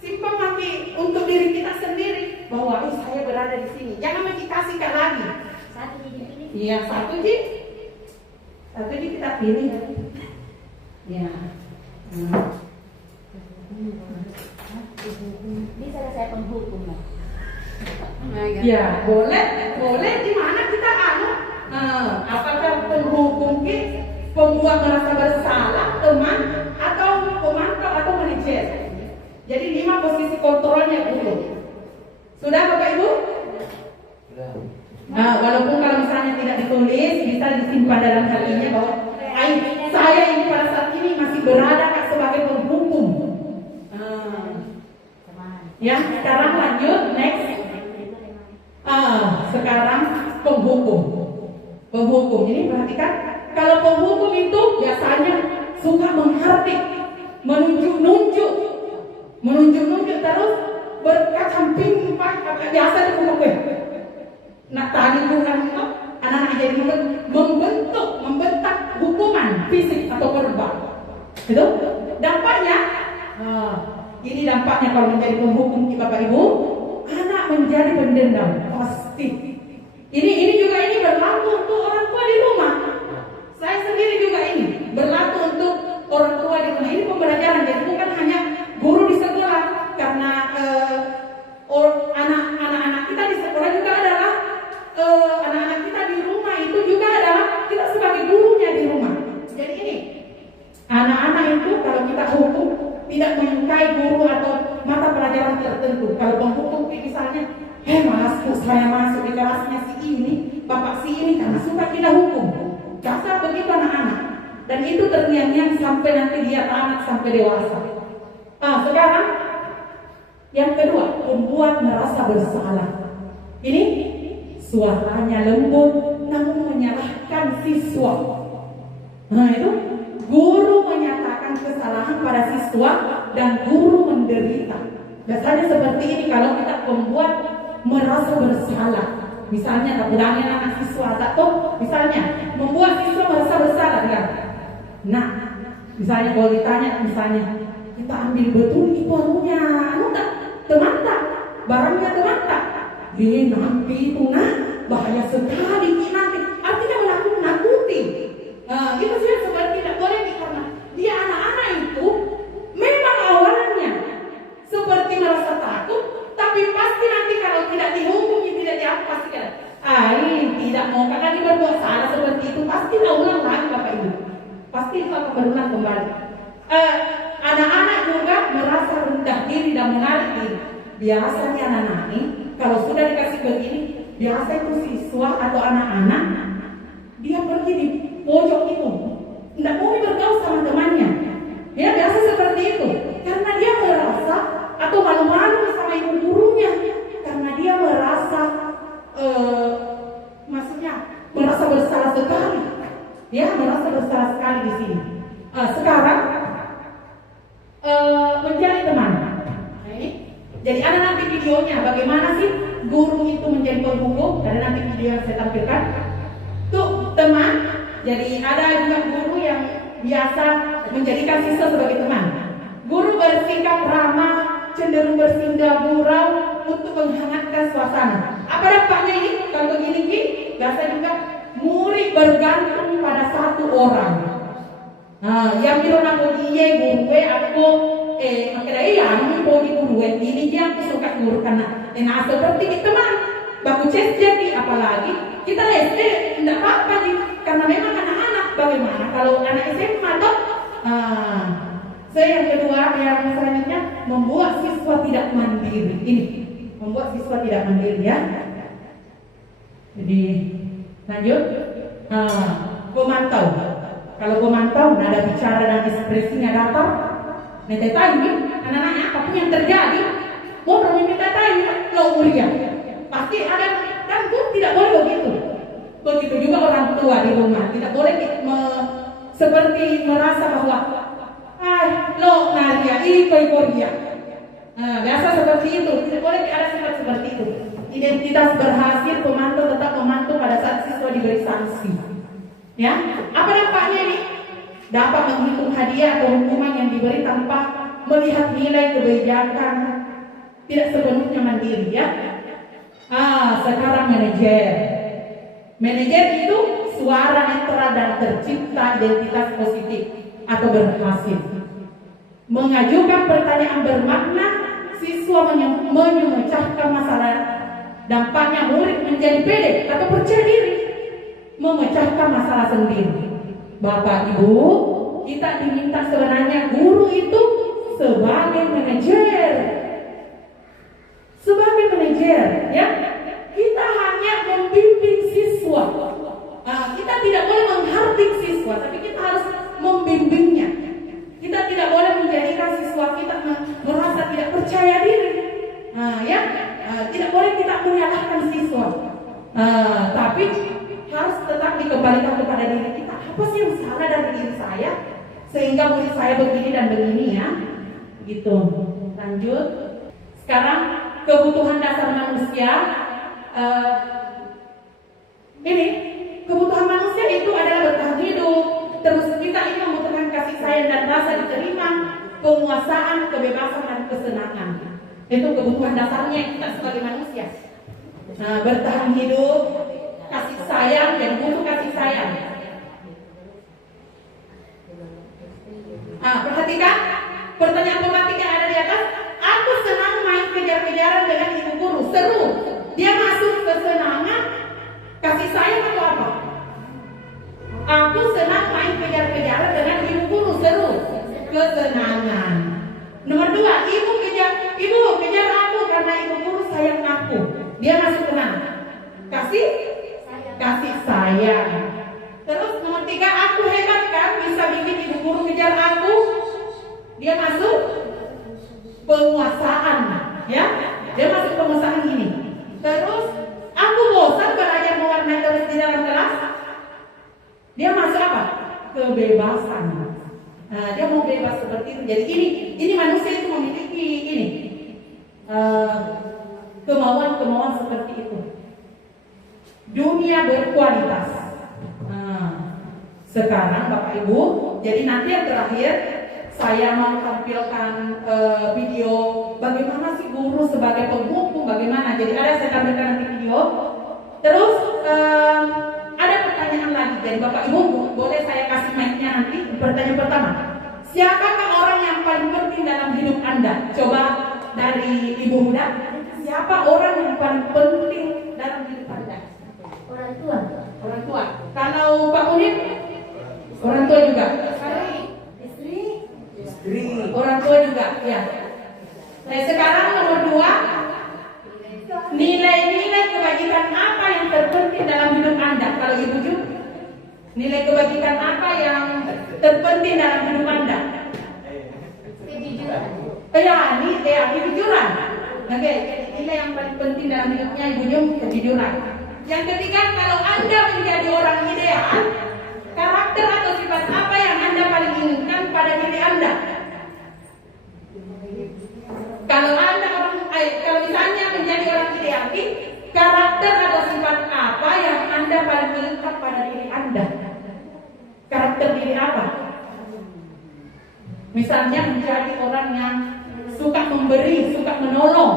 simpang mati bahwa saya berada di sini. Jangan kasihkan lagi. Satu dipilih. Iya, satu Ji kita pilih. Ya. Bisa saya penghukum lah. Ya, boleh di mana kita apakah penghukum pembuat merasa bersalah, teman, atau pemantau atau manajer. Jadi 5 posisi kontrolnya dulu. Sudah Bapak Ibu? Sudah. Walaupun kalau misalnya tidak ditulis, bisa disimpan dalam hatinya bahwa saya ini pada saat ini masih berada sebagai penghukum. Ya, sekarang lanjut next. Sekarang penghukum. Ini perhatikan, kalau penghukum itu biasanya suka menghardik, menunjuk-nunjuk terus berkacamping biasa di hukum gue. Nah tadi bukan itu anak-anak jadi membentak hukuman fisik atau verbal. Itu dampaknya. Ini dampaknya kalau menjadi penghukum Bapak Ibu, anak menjadi pendendam pasti. Ini juga berlaku untuk orang tua di rumah. Saya sendiri juga ini berlaku untuk orang tua di rumah. Ini pembelajaran, jadi bukan hanya guru di sekolah, karena anak-anak kita di sekolah juga adalah anak-anak kita di rumah itu juga adalah kita sebagai gurunya di rumah. Jadi ini anak-anak itu kalau kita hukum tidak menyukai guru atau mata pelajaran tertentu. Kalau penghukum misalnya, malasku saya masuk di kelasnya si ini, bapak si ini, karena suka kita hukum. Kasar begitu anak-anak. Dan itu terngiang-ngiang sampai nanti dia tamat sampai dewasa. Sekarang yang kedua, membuat merasa bersalah. Ini suaranya lembut namun menyalahkan siswa. Itu guru menyatakan kesalahan pada siswa dan guru menderita. Biasanya seperti ini kalau kita membuat merasa bersalah. Misalnya tak bilangin anak siswa atau misalnya membuat siswa merasa bersalah kan. Nah, misalnya kalau ditanya misalnya kita ambil betul ibunya, teman tak barangnya teman tak. Dia nanti itu bahaya sekali nanti. Artinya menakut-nakuti. Itu sih sebenarnya tidak boleh karena dia anak-anak itu memang awalnya seperti merasa takut, tapi pasti nanti kalau tidak dihukum, tidak diapa pasti kan. Tidak mau karena dia berbuat salah seperti itu, pasti ulang lagi Bapak Ibu. Pasti itu akan berulang kembali. Anak-anak juga merasa rendah diri dan menarik diri. Biasanya anak-anak ini kalau sudah dikasih begini, biasa itu siswa atau anak-anak dia pergi di pojok itu, tidak mau bergaul sama temannya. Ya biasa seperti itu, karena dia merasa atau malu-malu sama ibu gurunya, karena dia merasa maksudnya merasa bersalah sekali. Ya merasa bersalah sekali di sini. Sekarang menjadi teman. Nah, ini jadi ada nanti videonya bagaimana sih guru itu menjadi penghukum. Ada nanti video yang saya tampilkan. Tuh teman. Jadi ada juga guru yang biasa menjadikan siswa sebagai teman. Guru bersikap ramah, cenderung bersinggah gurau untuk menghangatkan suasana. Apa dampaknya ini? Kalau begini biasa juga murid bergantung pada satu orang. Yang bilang aku dia guru aku makanya aku pergi guru ini dia aku suka guru karena seperti teman baku jadi apalagi kita SD tidak apa-apa karena memang anak-anak. Bagaimana kalau anak SMA toh? Saya yang kedua yang selanjutnya membuat siswa tidak mandiri. Ini membuat siswa tidak mandiri ya. Jadi lanjut pemantau. Kalau pemantau nada bicara dan ekspresinya datar, nanti tanya anak-anaknya apapun yang terjadi, mau minta tanya lo mulia. Pasti ada kan tidak boleh begitu. Begitu juga orang tua di rumah tidak boleh seperti merasa bahwa lo naria ikut dia. Biasa seperti itu, tidak boleh ada sifat seperti itu. Identitas berhasil pemantau tetap memantau pada saat siswa diberi sanksi. Ya, apa dampaknya ini? Dapat menghitung hadiah atau hukuman yang diberi tanpa melihat nilai kebijakan, tidak sepenuhnya mandiri ya. Sekarang manajer. Manajer itu suara netral dan tercipta identitas positif atau berhasil. Mengajukan pertanyaan bermakna, siswa memecahkan masalah. Dampaknya murid menjadi pede atau percaya diri, memecahkan masalah sendiri. Bapak Ibu, kita diminta sebenarnya guru itu sebagai manajer. Sebagai manajer, ya, kita hanya membimbing siswa. Kita tidak boleh menghardik siswa, tapi kita harus membimbingnya. Kita tidak boleh menjadikan siswa kita merasa tidak percaya diri. Tidak boleh kita menyalahkan siswa. Tapi harus tetap dikembalikan kepada diri kita. Apa sih yang salah dari diri saya sehingga murid saya begini dan begini, ya? Gitu. Lanjut. Sekarang kebutuhan dasar manusia. Ini kebutuhan manusia itu adalah bertahan hidup. Terus kita ini membutuhkan kasih sayang dan rasa diterima, penguasaan, kebebasan dan kesenangan. Itu kebutuhan dasarnya kita sebagai manusia. Bertahan hidup, kasih sayang, dan butuh kasih sayang. Perhatikan pertanyaan pematik yang ada di atas. Aku senang main kejar-kejaran dengan ibu guru, seru. Dia masuk kesenangan, kasih sayang atau apa? Aku senang main kejar-kejaran dengan ibu guru, seru, kesenangan. Nomor 2, ibu kejar aku karena ibu guru sayang aku. Dia masuk kemana? Kasih sayang. Terus nomor 3, aku hebat kan bisa bikin ibu guru kejar aku. Dia masuk penguasaan, ya. Dia masuk penguasaan ini. Terus aku bosan belajar mewarnai tulis di dalam kelas. Dia masuk apa? Kebebasan. Dia mau bebas seperti itu. Jadi ini manusia itu memiliki ini kemauan seperti itu. Dunia berkualitas. Sekarang Bapak Ibu, jadi nanti yang terakhir saya mau tampilkan video bagaimana sih guru sebagai penghukum, bagaimana. Jadi saya tampilkan nanti video. Terus ada pertanyaan lagi. Jadi Bapak Ibu boleh saya kasih mic-nya nanti. Pertanyaan pertama, siapakah orang yang paling penting dalam hidup Anda? Coba dari Ibu Huda, siapa orang yang paling penting dalam hidup Anda? Orang tua. Orang tua. Kalau Pak Munir, orang tua juga. Istri. Orang tua juga, ya. Nah, sekarang nomor 2, nilai-nilai kebajikan apa yang terpenting dalam hidup Anda? Kalau Ibu Ju, nilai kebajikan apa yang terpenting dalam hidup Anda? Kejujuran. Oke, nilai yang paling penting dalam hidupnya Ibu Ju, kejujuran. Yang ketiga, kalau Anda menjadi orang ideal, karakter atau sifat apa yang Anda paling inginkan pada diri Anda? Kalau misalnya menjadi orang ideal, karakter atau sifat apa yang Anda paling inginkan pada diri Anda? Karakter diri apa? Misalnya menjadi orang yang suka memberi, suka menolong.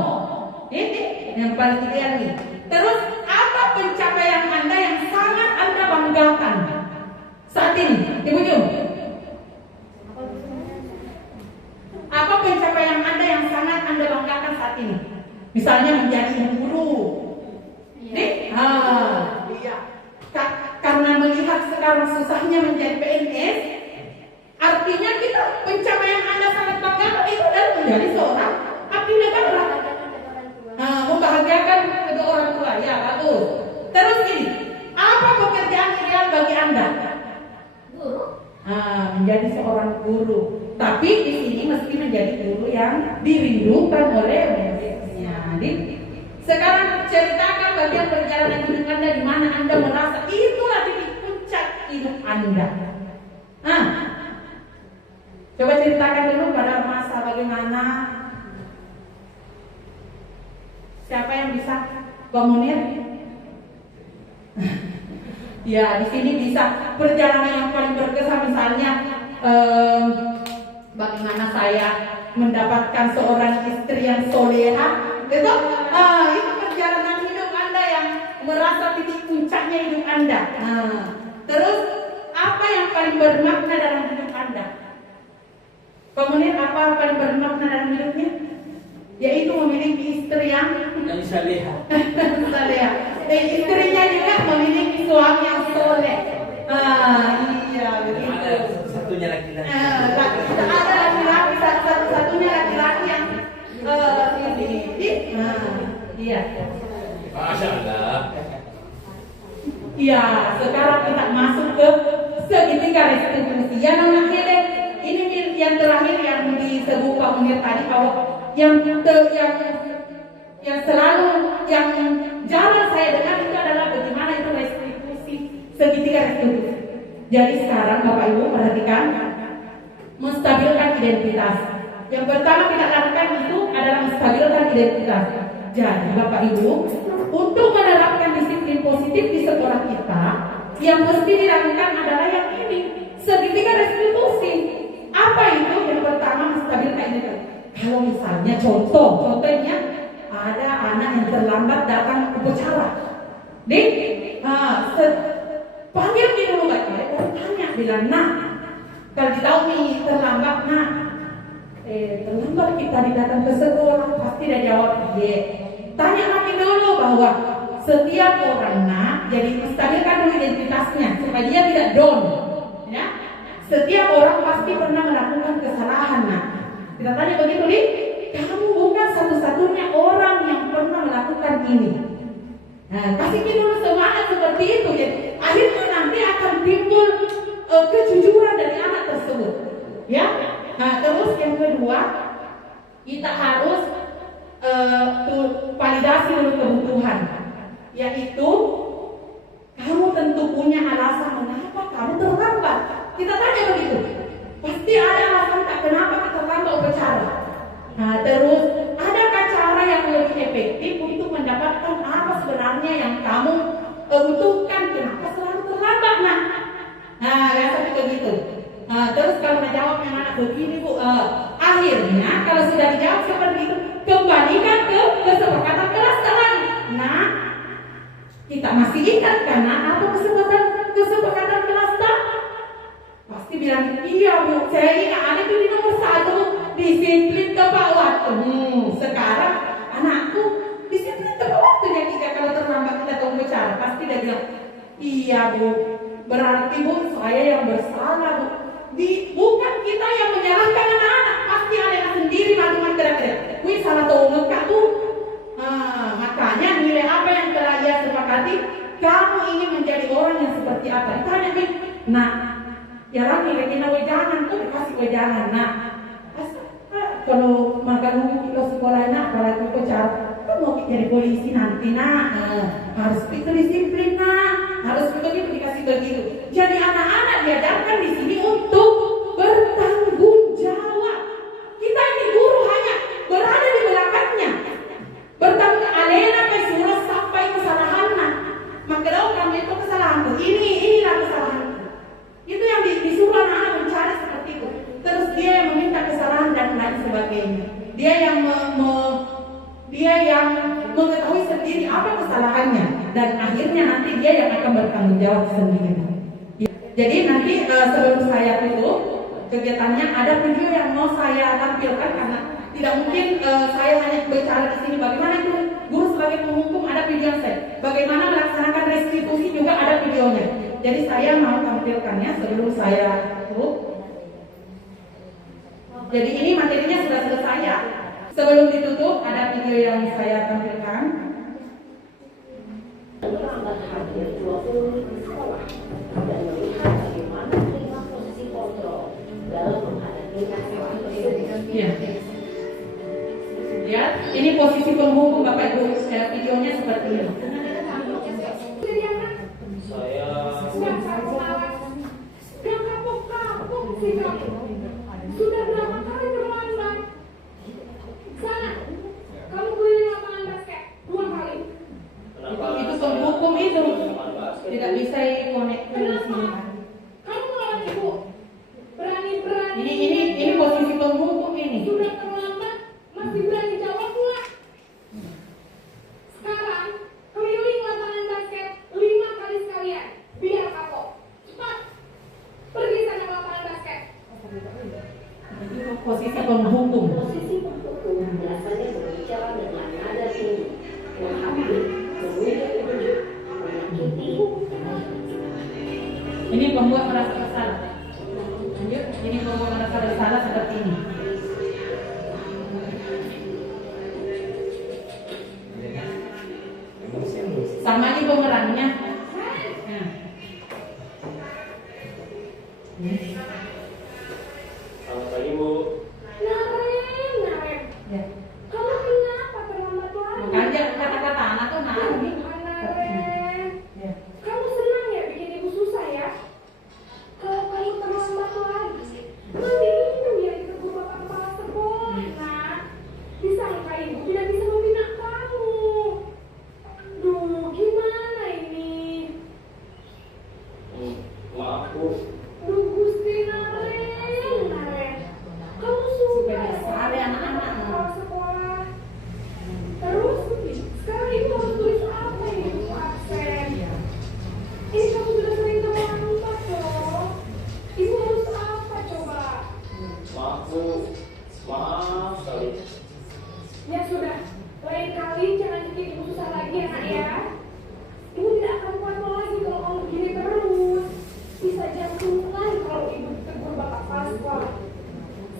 Ini yang paling ideal nih. Terus apa pencapaian Anda yang sangat Anda banggakan saat ini? Ibu Jum, apa pencapaian Anda yang sangat Anda banggakan saat ini? Misalnya menjadi guru. Karena melihat sekarang susahnya menjadi PNS, artinya kita pencapaian Anda sangat banggakan itu adalah menjadi seorang abdi negara. Membahagiakan kedua orang tua, ya bagus. Terus ini, apa pekerjaan ideal bagi Anda? Guru. Menjadi seorang guru. Tapi di sini mesti menjadi guru yang dirindukan oleh muridnya. Sekarang ceritakan bagian perjalanan hidup Anda di mana Anda merasa itulah titik puncak hidup Anda. Coba ceritakan dulu pada masa bagaimana. Siapa yang bisa? Bang Munir? Ya, di sini bisa perjalanan yang paling berkesan misalnya bagaimana saya mendapatkan seorang istri yang soleha. Itu perjalanan hidup merasa titik puncaknya hidup Anda. Nah, terus apa yang paling bermakna dalam hidup Anda? Kemudian apa paling bermakna dalam hidupnya? Yaitu memiliki istri yang salihah. saleh. Istrinya juga memiliki suami yang soleh. Iya begitu. Satunya laki-laki. Ada laki-laki satu-satunya laki-laki yang iya. Masya Allah. Iya, sekarang kita masuk ke segitiga restitusi. Yang terakhir ini yang terakhir yang disebut Pak Munir tadi bahwa yang selalu yang jarang saya dengar itu adalah bagaimana itu restitusi, segitiga restitusi. Jadi sekarang Bapak Ibu perhatikan, menstabilkan identitas. Yang pertama kita lakukan itu adalah menstabilkan identitas. Jadi Bapak Ibu, untuk menerapkan disiplin positif di sekolah kita, yang mesti dilakukan adalah yang ini, segitiga restitusi. Apa itu? Yang pertama menstabilkan identitas. Kalau misalnya contohnya ada anak yang terlambat datang upacara, panggil dia dulu baik-baik, tanya bilang, nah, kalau tahu nih terlambat, nah, terlambat kita datang ke sekolah, pasti dia jawab iya. Tanya lagi dulu bahwa setiap orang jadi menstabilkan dulu identitasnya supaya dia tidak down, ya. Setiap orang pasti pernah melakukan kesalahan, kita tanya begitu nih, kamu bukan satu-satunya orang yang pernah melakukan ini. Kasih dulu semangat seperti itu, ya. Akhirnya nanti akan timbul kejujuran dari anak tersebut, ya. Terus yang kedua, kita harus validasi dulu kebutuhan, yaitu kamu tentu punya alasan mengapa kamu terlambat. Kita tanya begitu, pasti ada alasan tak kenapa kita terlambat upacara. Terus adakah cara yang lebih efektif untuk mendapatkan apa sebenarnya yang kamu butuhkan? Kenapa selalu terlambat, ya seperti begitu. Terus kalau menjawabnya anak begini Bu, akhirnya kalau sudah dijawab seperti itu, kembalikan ke kesepakatan kelas lagi. Kita masih ingat karena apa kesepakatan kelas tak? Pasti bilang iya Bu, saya ingat ada itu di nomor 1, disiplin tepat waktu. Sekarang anakku disiplin tepat waktu, jadi kalau terlambat kita ke bicara, pasti dia bilang iya Bu, berarti Bu saya yang bersalah Bu. Bukan kita yang menyalahkan anak-anak, pasti anak sendiri macam-macam kira-kira. Wih salah tahu ngekak Bu. Makanya nilai apa yang telah ia sepakati, kamu ingin menjadi orang yang seperti apa? Ditanya nih, ya lagi kena wejangan tuh dikasih wejangan. Kalau makan kita sekolah apalagi pacar, kan mau jadi polisi nanti harus itu disiplin harus begitu dikasih begitu. Jadi anak-anak diajarkan di sini untuk bertanggung jawab. Kita ini guru hanya berada di belakangnya, bertanggung alena kayak surat sampai kesalahan. Maka kamu itu kesalahanku, inilah kesalahanku. Itu yang disuruh anak-anak mencari seperti itu. Terus dia yang meminta kesalahan dan lain sebagainya. Dia yang mengetahui sendiri apa kesalahannya, dan akhirnya nanti dia yang akan bertanggung jawab sendiri. Jadi nanti sebelum saya tutup kegiatannya, ada video yang mau saya tampilkan karena tidak mungkin saya hanya bicara di sini. Bagaimana itu guru sebagai penghukum, ada video saya. Bagaimana melaksanakan restitusi juga ada videonya. Jadi saya mau tampilkannya sebelum saya tutup. Jadi ini materinya sudah selesai ya. Sebelum ditutup ada video yang saya tampilkan. Ya, ini posisi penghukum Bapak Ibu. Videonya seperti ini. Sudah berapa kali terlambat? Sana, kamu keliling lapangan basket 2 kali. Itu penghukum itu tidak bisa connect ke sini. Kamu melawan ibu. Berani-berani. Ini posisi penghukum ini. Sudah terlambat, masih berani jawab pula. Sekarang keliling lapangan basket Ini pembuat merasa bersalah. Lanjut, ini pembuat merasa bersalah seperti ini. Sama ini pemerannya. Nah. Selamat pagi, Bu. Naren. Ya. Kamu kenapa terlambat lagi? Makanya kata-kata anak tuh nah ini. Naren. Ya. Kamu senang ya bikin ibu susah ya? Kalau kamu terlambat lagi, nanti ibu yang ditegur bapak kepala sekolah, nak. Disangka ibu tidak bisa membina kamu. Duh, gimana ini? Maaf, Bu. Duh, Gusti Naren. Kamu suka ya Ada anak-anak. kepala sekolah? Terus, sekarang ibu harus tulis apa ini buku absen? Ini kamu sudah sering terlambat loh. Ibu harus apa coba? Maaf, Bu. Maaf sekali. Ya sudah, lain kali jangan bikin ibu susah lagi ya nak ya. Ibu tidak akan kuat lagi kalau kamu begini terus. Bisa jantungan kalau ibu ditegur bapak kepala sekolah.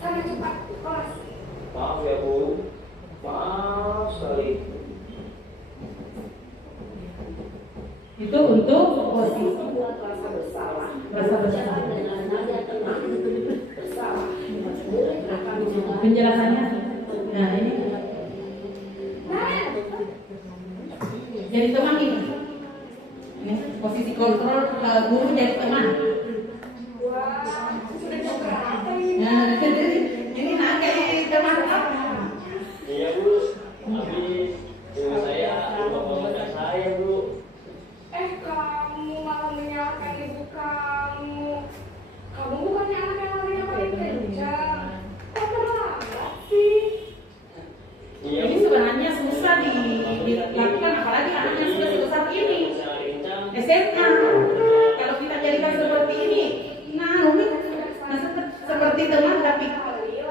Sana cepat ke kelas. Maaf ya, Bu. Maaf sekali. Itu untuk posisi Membuat rasa bersalah. rasa bersalah. Jalan dengan nada tenang. Bersalah. Murid akan mencoba. Penjelasannya. Nah ini. Naren, Jadi teman ini. Ini posisi kontrol guru jadi teman. wah, sudah jam berapa ini? Nah, jadi ini nak jadi teman. Iya, Bu. Habis ibu saya lupa bawa saya, Bu. Kamu malah menyalahkan ibu kamu. Kamu bukannya anak yang larinya paling kencang. Kok terlambat sih? Iya, Ini Bu. sebenarnya susah dilakukan apalagi anaknya sudah sebesar ini. Saya lagi kencang. SMA. Kalau kita jadikan seperti ini, nah ini seperti teman tapi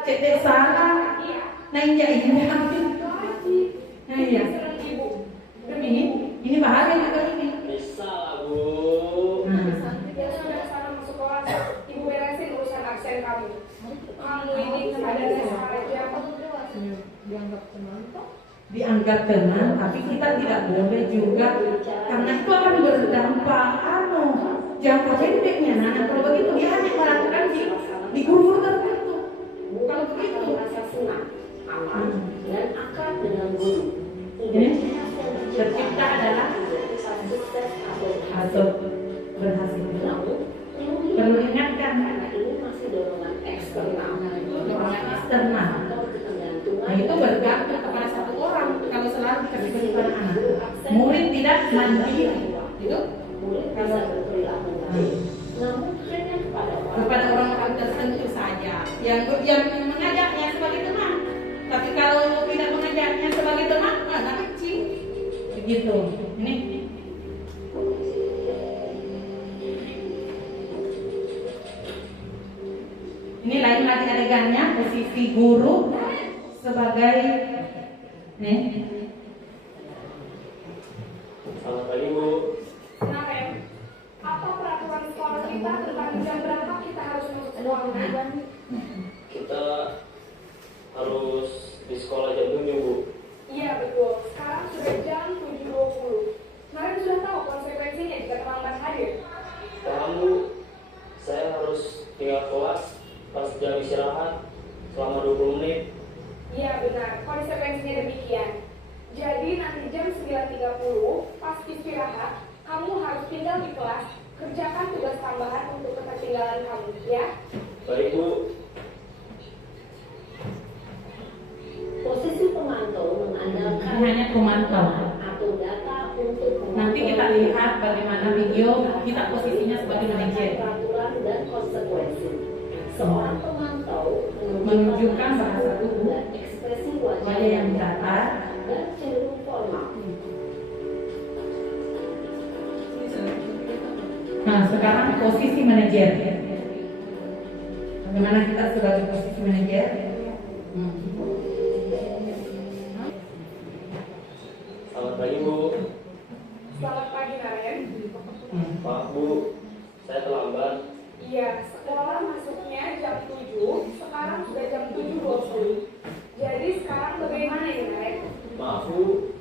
cek salah. Iya. Nah injak ini. Lagi. Nah iya. Serang ibu. Ini bahaya juga ini. Bisa lah, Bu. Nah. Ya sudah sana masuk kelas. Ibu beresin urusan absen kamu. Kamu ini ada les aja. Dianggap teman, tapi kita tidak boleh juga karena itu akan berdampak jangka pendeknya. Nah, kalau begitu dia hanya melakukan di guru tertentu. Kalau begitu, Merasa senang, aman, dan akrab dengan guru. ini tercipta adalah Sukses atau berhasil. namun, Perlu ingatkan karena ini masih dorongan eksternal. dorongan eksternal. Atau ketergantungan. Nah itu bergantung kepada satu orang. Kalau selalu dikasih kepada anak, murid tidak mandiri. Itu Murid bisa berperilaku baik, namun hanya kepada orang-orang tertentu saja yang mengajaknya sebagai teman. Tapi kalau tidak mengajaknya sebagai teman, anak kecil. Begitu. Ini lain lagi adegannya, posisi guru sebagai Selamat pagi, Bu. Naren, apa peraturan sekolah kita tentang jam berapa kita harus masuk sekolah? Kita harus di sekolah jam 7, Bu. Iya betul, sekarang sudah jam 7.20. Naren sudah tahu konsekuensinya jika terlambat hadir. Paham, Bu. Saya harus tinggal kelas pas jam istirahat selama 20 menit. Iya benar, konsekuensinya demikian. Jadi nanti jam 9.30 pas istirahat, kamu harus tinggal di kelas, kerjakan tugas tambahan untuk ketertinggalan kamu, ya. Baik, Bu. posisi pemantau mengandalkan Ini hanya pemantau. atau data untuk Nanti kita lihat bagaimana video kita posisinya sebagai manajer. peraturan dan konsekuensi. Seorang pemantau Menunjukkan bahasa tubuh, dan ekspresi wajah wajah yang datar. dan cenderung formal. Nah, sekarang posisi manajer. Bagaimana kita sebagai posisi manajer? Selamat pagi, Bu. Selamat pagi Naren. Maaf, Bu. Saya terlambat. Maaf Bu,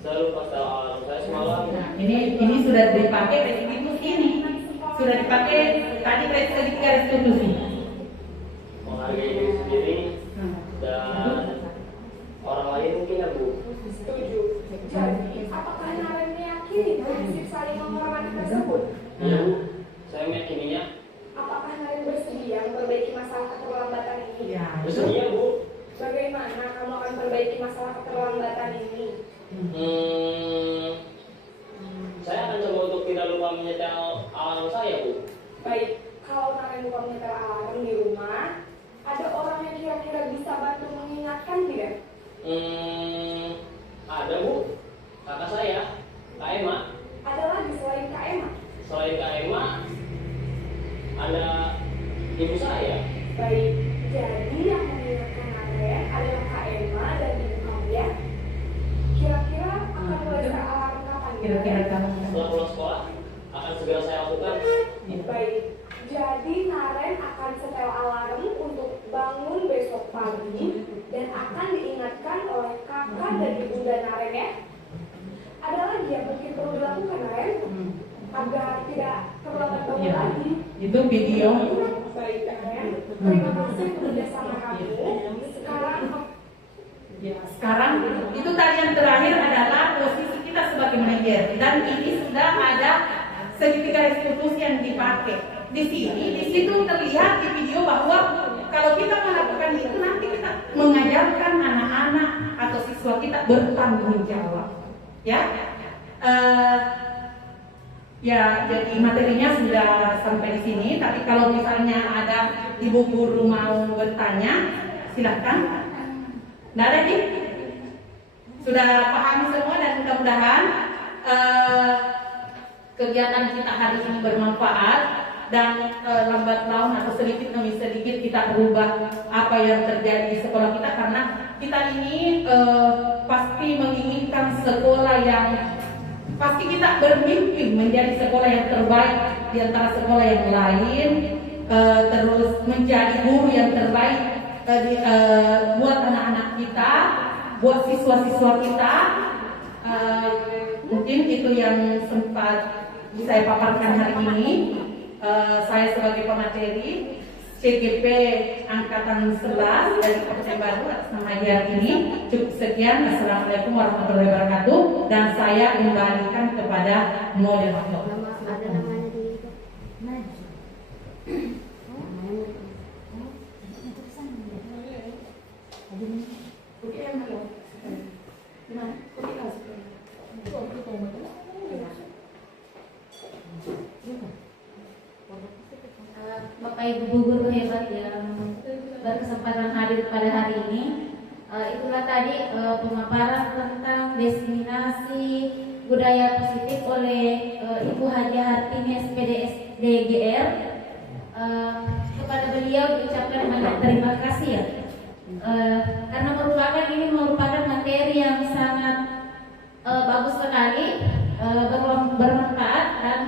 saya lupa setel alarm saya semalam. Nah, ini sudah dipakai restitusi ini. Sudah dipakai tadi segitiga restitusi. Menghargai diri sendiri dan orang lain mungkin ya Bu. Setuju. Jadi, apakah Naren meyakini prinsip saling menghormati tersebut? Iya Bu, saya meyakininya. Apakah Naren bersedia memperbaiki masalah keterlambatan ini? Ya, Bersedia Bu. Bagaimana kamu akan perbaiki masalah keterlambatan ini? Saya akan coba untuk tidak lupa menyetel alarm saya Bu. Baik, kalau Naren lupa menyetel alarm di rumah, ada orang yang kira-kira bisa bantu mengingatkan tidak? Ada Bu, kakak saya, Kak Emma. Ada lagi selain Kak Emma? Selain Kak Emma, ada ibu saya. Baik, jadi yang mengingatkan Naren adalah Kak Emma dan ibu kamu ya? Kira-kira akan mulai alarm kapan? kira-kira kamu. Setelah pulang sekolah, akan segera saya lakukan. Baik, jadi Naren akan setel alarm untuk bangun besok pagi dan akan diingatkan oleh kakak dan ibunda Naren ya. Ada lagi yang mungkin perlu dilakukan Naren agar tidak terlambat bangun Ya, lagi. itu video. Baik Naren, terima kasih kerjasama kamu. Sekarang itu tadi yang terakhir adalah posisi kita sebagai manajer, dan ini sudah ada segitiga restitusi yang dipakai. Di situ terlihat di video bahwa kalau kita melakukan itu nanti kita mengajarkan anak-anak atau siswa kita bertanggung jawab. Ya, ya jadi materinya sudah sampai di sini. Tapi kalau misalnya ada ibu guru mau bertanya, silahkan. Nggak ada nih? Sudah paham semua dan mudah-mudahan kegiatan kita hari ini bermanfaat dan lambat laun atau sedikit demi sedikit kita berubah apa yang terjadi di sekolah kita, karena kita ini pasti menginginkan sekolah yang pasti kita bermimpi menjadi sekolah yang terbaik di antara sekolah yang lain, terus menjadi guru yang terbaik buat anak-anak kita, buat siswa-siswa kita. Mungkin itu yang sempat saya paparkan hari ini. Saya sebagai pemateri CGP Angkatan 11 dari Kabupaten Baru atas nama hari ini cukup sekian. Assalamualaikum warahmatullahi wabarakatuh, dan saya kembalikan kepada moderator. Ada namanya di Bapak Ibu guru hebat yang berkesempatan hadir pada hari ini. Itulah tadi pemaparan tentang diseminasi budaya positif oleh Ibu Haji Hartini SPD DGR. Kepada beliau diucapkan banyak terima kasih ya, karena ini merupakan materi yang sangat bagus sekali, bermanfaat dan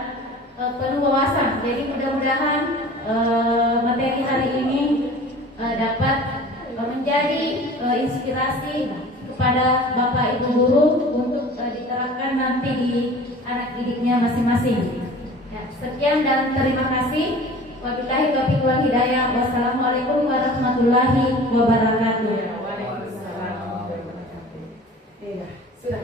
penuh wawasan. Jadi mudah-mudahan materi hari ini dapat menjadi inspirasi kepada Bapak Ibu guru untuk diterapkan nanti di anak didiknya masing-masing. Ya, sekian dan terima kasih. Wabillahi taufiq wal hidayah. Wassalamualaikum warahmatullahi wabarakatuh. Waalaikumsalam warahmatullahi wabarakatuh. Iya, sudah.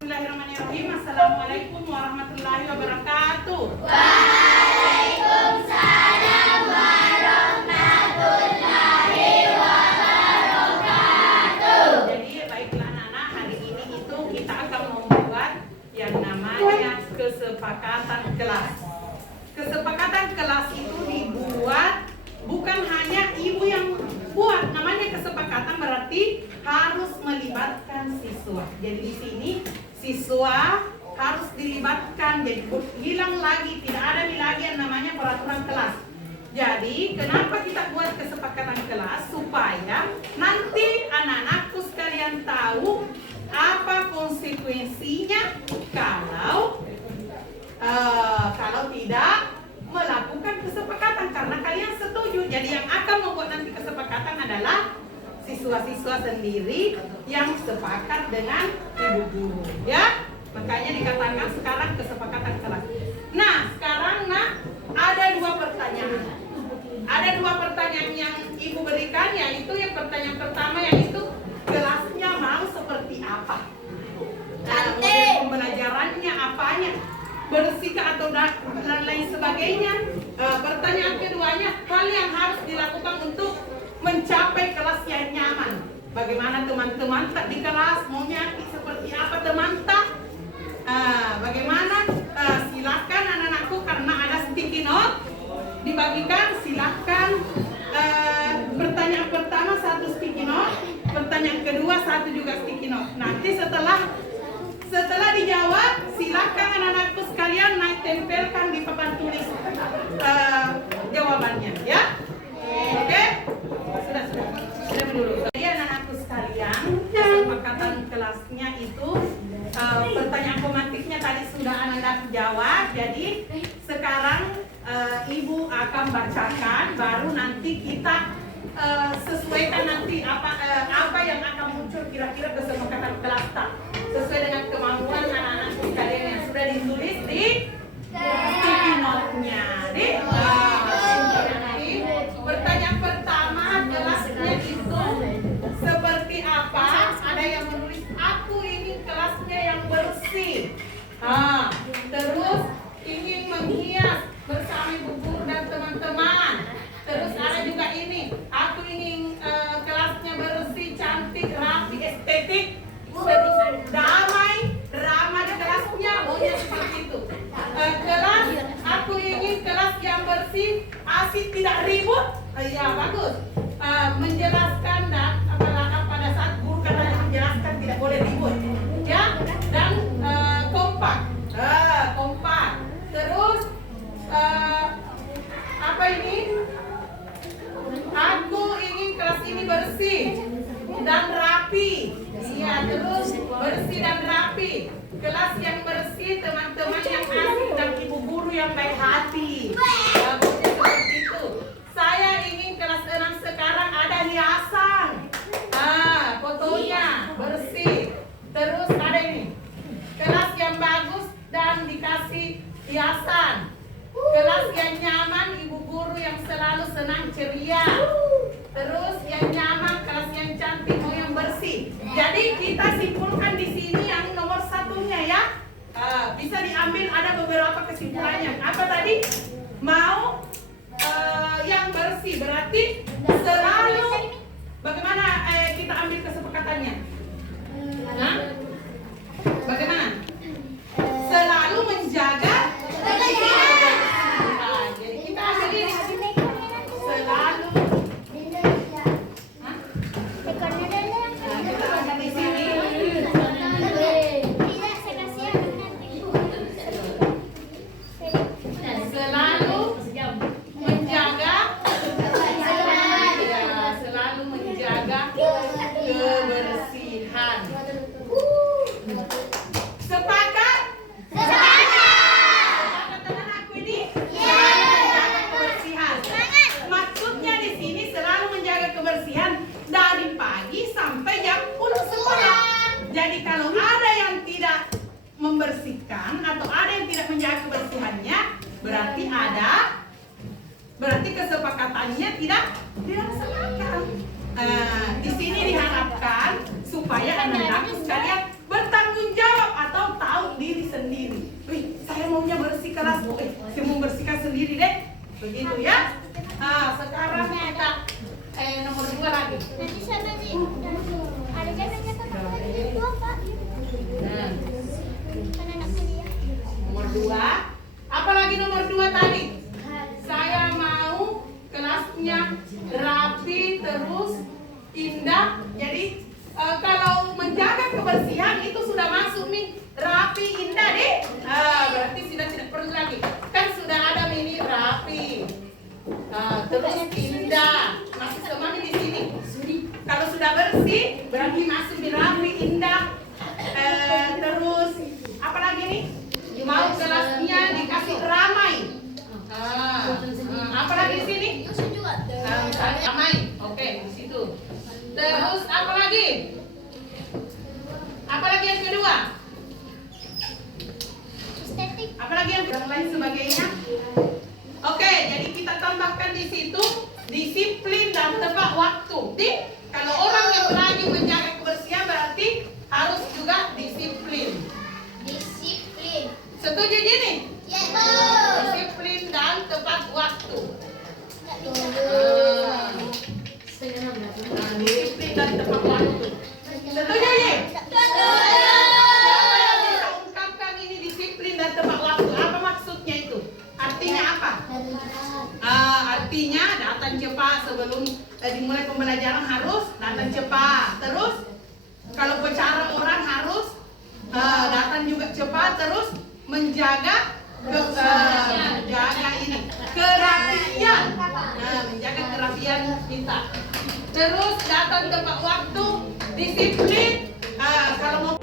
Bismillahirrahmanirrahim. Assalamualaikum warahmatullahi wabarakatuh. Waalaikumsalam warahmatullahi wabarakatuh. Jadi baiklah anak-anak, hari ini itu kita akan membuat yang namanya kesepakatan kelas. Kesepakatan kelas itu dibuat bukan hanya ibu yang buat, namanya kesepakatan berarti harus melibatkan siswa. Jadi di sini siswa harus dilibatkan, jadi hilang lagi, tidak ada lagi yang namanya peraturan kelas. Jadi kenapa kita buat kesepakatan kelas? Supaya nanti anak-anakku sekalian tahu apa konsekuensinya kalau tidak melakukan kesepakatan, karena kalian setuju. Jadi yang akan membuat nanti kesepakatan adalah siswa-siswa sendiri yang sepakat dengan ibu guru, ya. Makanya dikatakan sekarang kesepakatan kelas. Nah, sekarang ada dua pertanyaan. Ada dua pertanyaan yang ibu berikan, yaitu yang pertanyaan pertama yaitu kelasnya mau seperti apa? Model pembelajarannya apanya? Bersihkah atau dan lain sebagainya? Pertanyaan keduanya, hal yang harus dilakukan untuk mencapai kelas yang nyaman. Bagaimana teman-teman tak di kelas, maunya seperti apa teman-teman? Bagaimana? Silakan anak-anakku, karena ada sticky note dibagikan, silakan. Pertanyaan pertama 1 sticky note, pertanyaan kedua 1 juga sticky note. Nanti setelah dijawab, silakan anak-anakku sekalian naik tempelkan di papan tulis jawabannya, ya. Oke? Sudah dulu. Jadi anak-anakku sekalian, kesepakatan kelasnya itu pertanyaan pematiknya tadi sudah anak jawab. Jadi sekarang ibu akan bacakan, baru nanti kita sesuaikan nanti apa yang akan muncul kira-kira kesepakatan kelas sesuai dengan kemampuan anak-anak sekalian yang sudah ditulis di sticky note-nya. Nanti pertanyaan pertama kelasnya itu seperti apa? Ada yang menulis aku ingin kelasnya yang bersih. Terus ingin menghias bersama ibu guru dan teman-teman. Terus ada juga ini, aku ingin kelasnya bersih, cantik, rapi, estetik, damai, ramah di kelasnya, maunya seperti itu. Kelas, aku ingin kelas yang bersih, asik, tidak ribut. Ya bagus. Menjelaskan dan pada saat guru katanya menjelaskan tidak boleh ribut, ya. Dan kompak, kompak. Terus apa ini? Aku ingin kelas ini bersih dan rapi. Iya, terus bersih dan rapi. Kelas yang bersih, teman-teman yang asik dan ibu guru yang baik hati. Bagusnya seperti itu. Saya ingin kelas 6 sekarang ada hiasan. Fotonya bersih. Terus ada ini. Kelas yang bagus dan dikasih hiasan. Kelas yang nyaman, ibu guru yang selalu senang ceria. Terus yang nyaman, kelas yang cantik, mau yang bersih. Jadi kita simpulkan di sini yang nomor 1-nya, ya. Bisa diambil, ada beberapa kesimpulannya. Apa tadi? Mau yang bersih, berarti selalu. Bagaimana kita ambil kesepakatannya? Bagaimana? Selalu menjaga kebersihan. Jadi kita ambil ini. Selalu. Kita ambil di sini. Selalu menjaga. Selalu menjaga kebersihan. Sepakat? Sepakat dengan aku ini? Selalu menjaga kebersihan. Maksudnya di sini selalu menjaga kebersihan dari pagi sampai jam pulang sekolah. Jadi kalau ada yang tidak membersihkan atau ada yang tidak menjaga kebersihannya, berarti kesepakatannya tidak dilaksanakan. Di sini diharapkan supaya anak-anak sekalian bertanggung jawab atau tahu diri sendiri. Saya maunya bersih kelas, saya mau bersihkan sendiri deh. Begitu, ya. Sekarang kita nomor 2 lagi. Nanti sana nih, ada jangan kata lagi dua Pak. Kan anak kuliah. Nomor 2. Apalagi nomor 2 tadi? Saya mau kelasnya rapi, terus indah. Jadi kalau menjaga kebersihan itu sudah masuk nih, rapi, indah deh. Berarti sudah tidak perlu lagi. Kan sudah ada ini rapi. Terus indah. Masuk semuanya di sini. Kalau sudah bersih, berarti masuk di rapi, indah. Terus apa lagi nih? Mau kelasnya dikasih ramai. Apa lagi di sini? Ramai. Oke, di situ. Terus apa lagi? Apa lagi yang kedua? Estetik. Apa lagi yang lain sebagainya? Oke, jadi kita tambahkan di situ disiplin dan tepat waktu. Kalau orang yang rajin menjaga kebersihan berarti harus juga disiplin. Disiplin. Setuju Jenny? Ya, Disiplin dan tepat waktu. Disiplin dan tepat waktu. Setuju Ye? Siapa yang bisa ungkapkan ini disiplin dan tepat waktu? Apa maksudnya itu? Artinya apa? Artinya datang cepat sebelum dimulai pembelajaran harus datang cepat. Terus kalau bicara orang harus datang juga cepat. Terus menjaga menjaga ini kerapian. Menjaga kerapian kita. Terus datang tepat waktu, disiplin. Kalau mau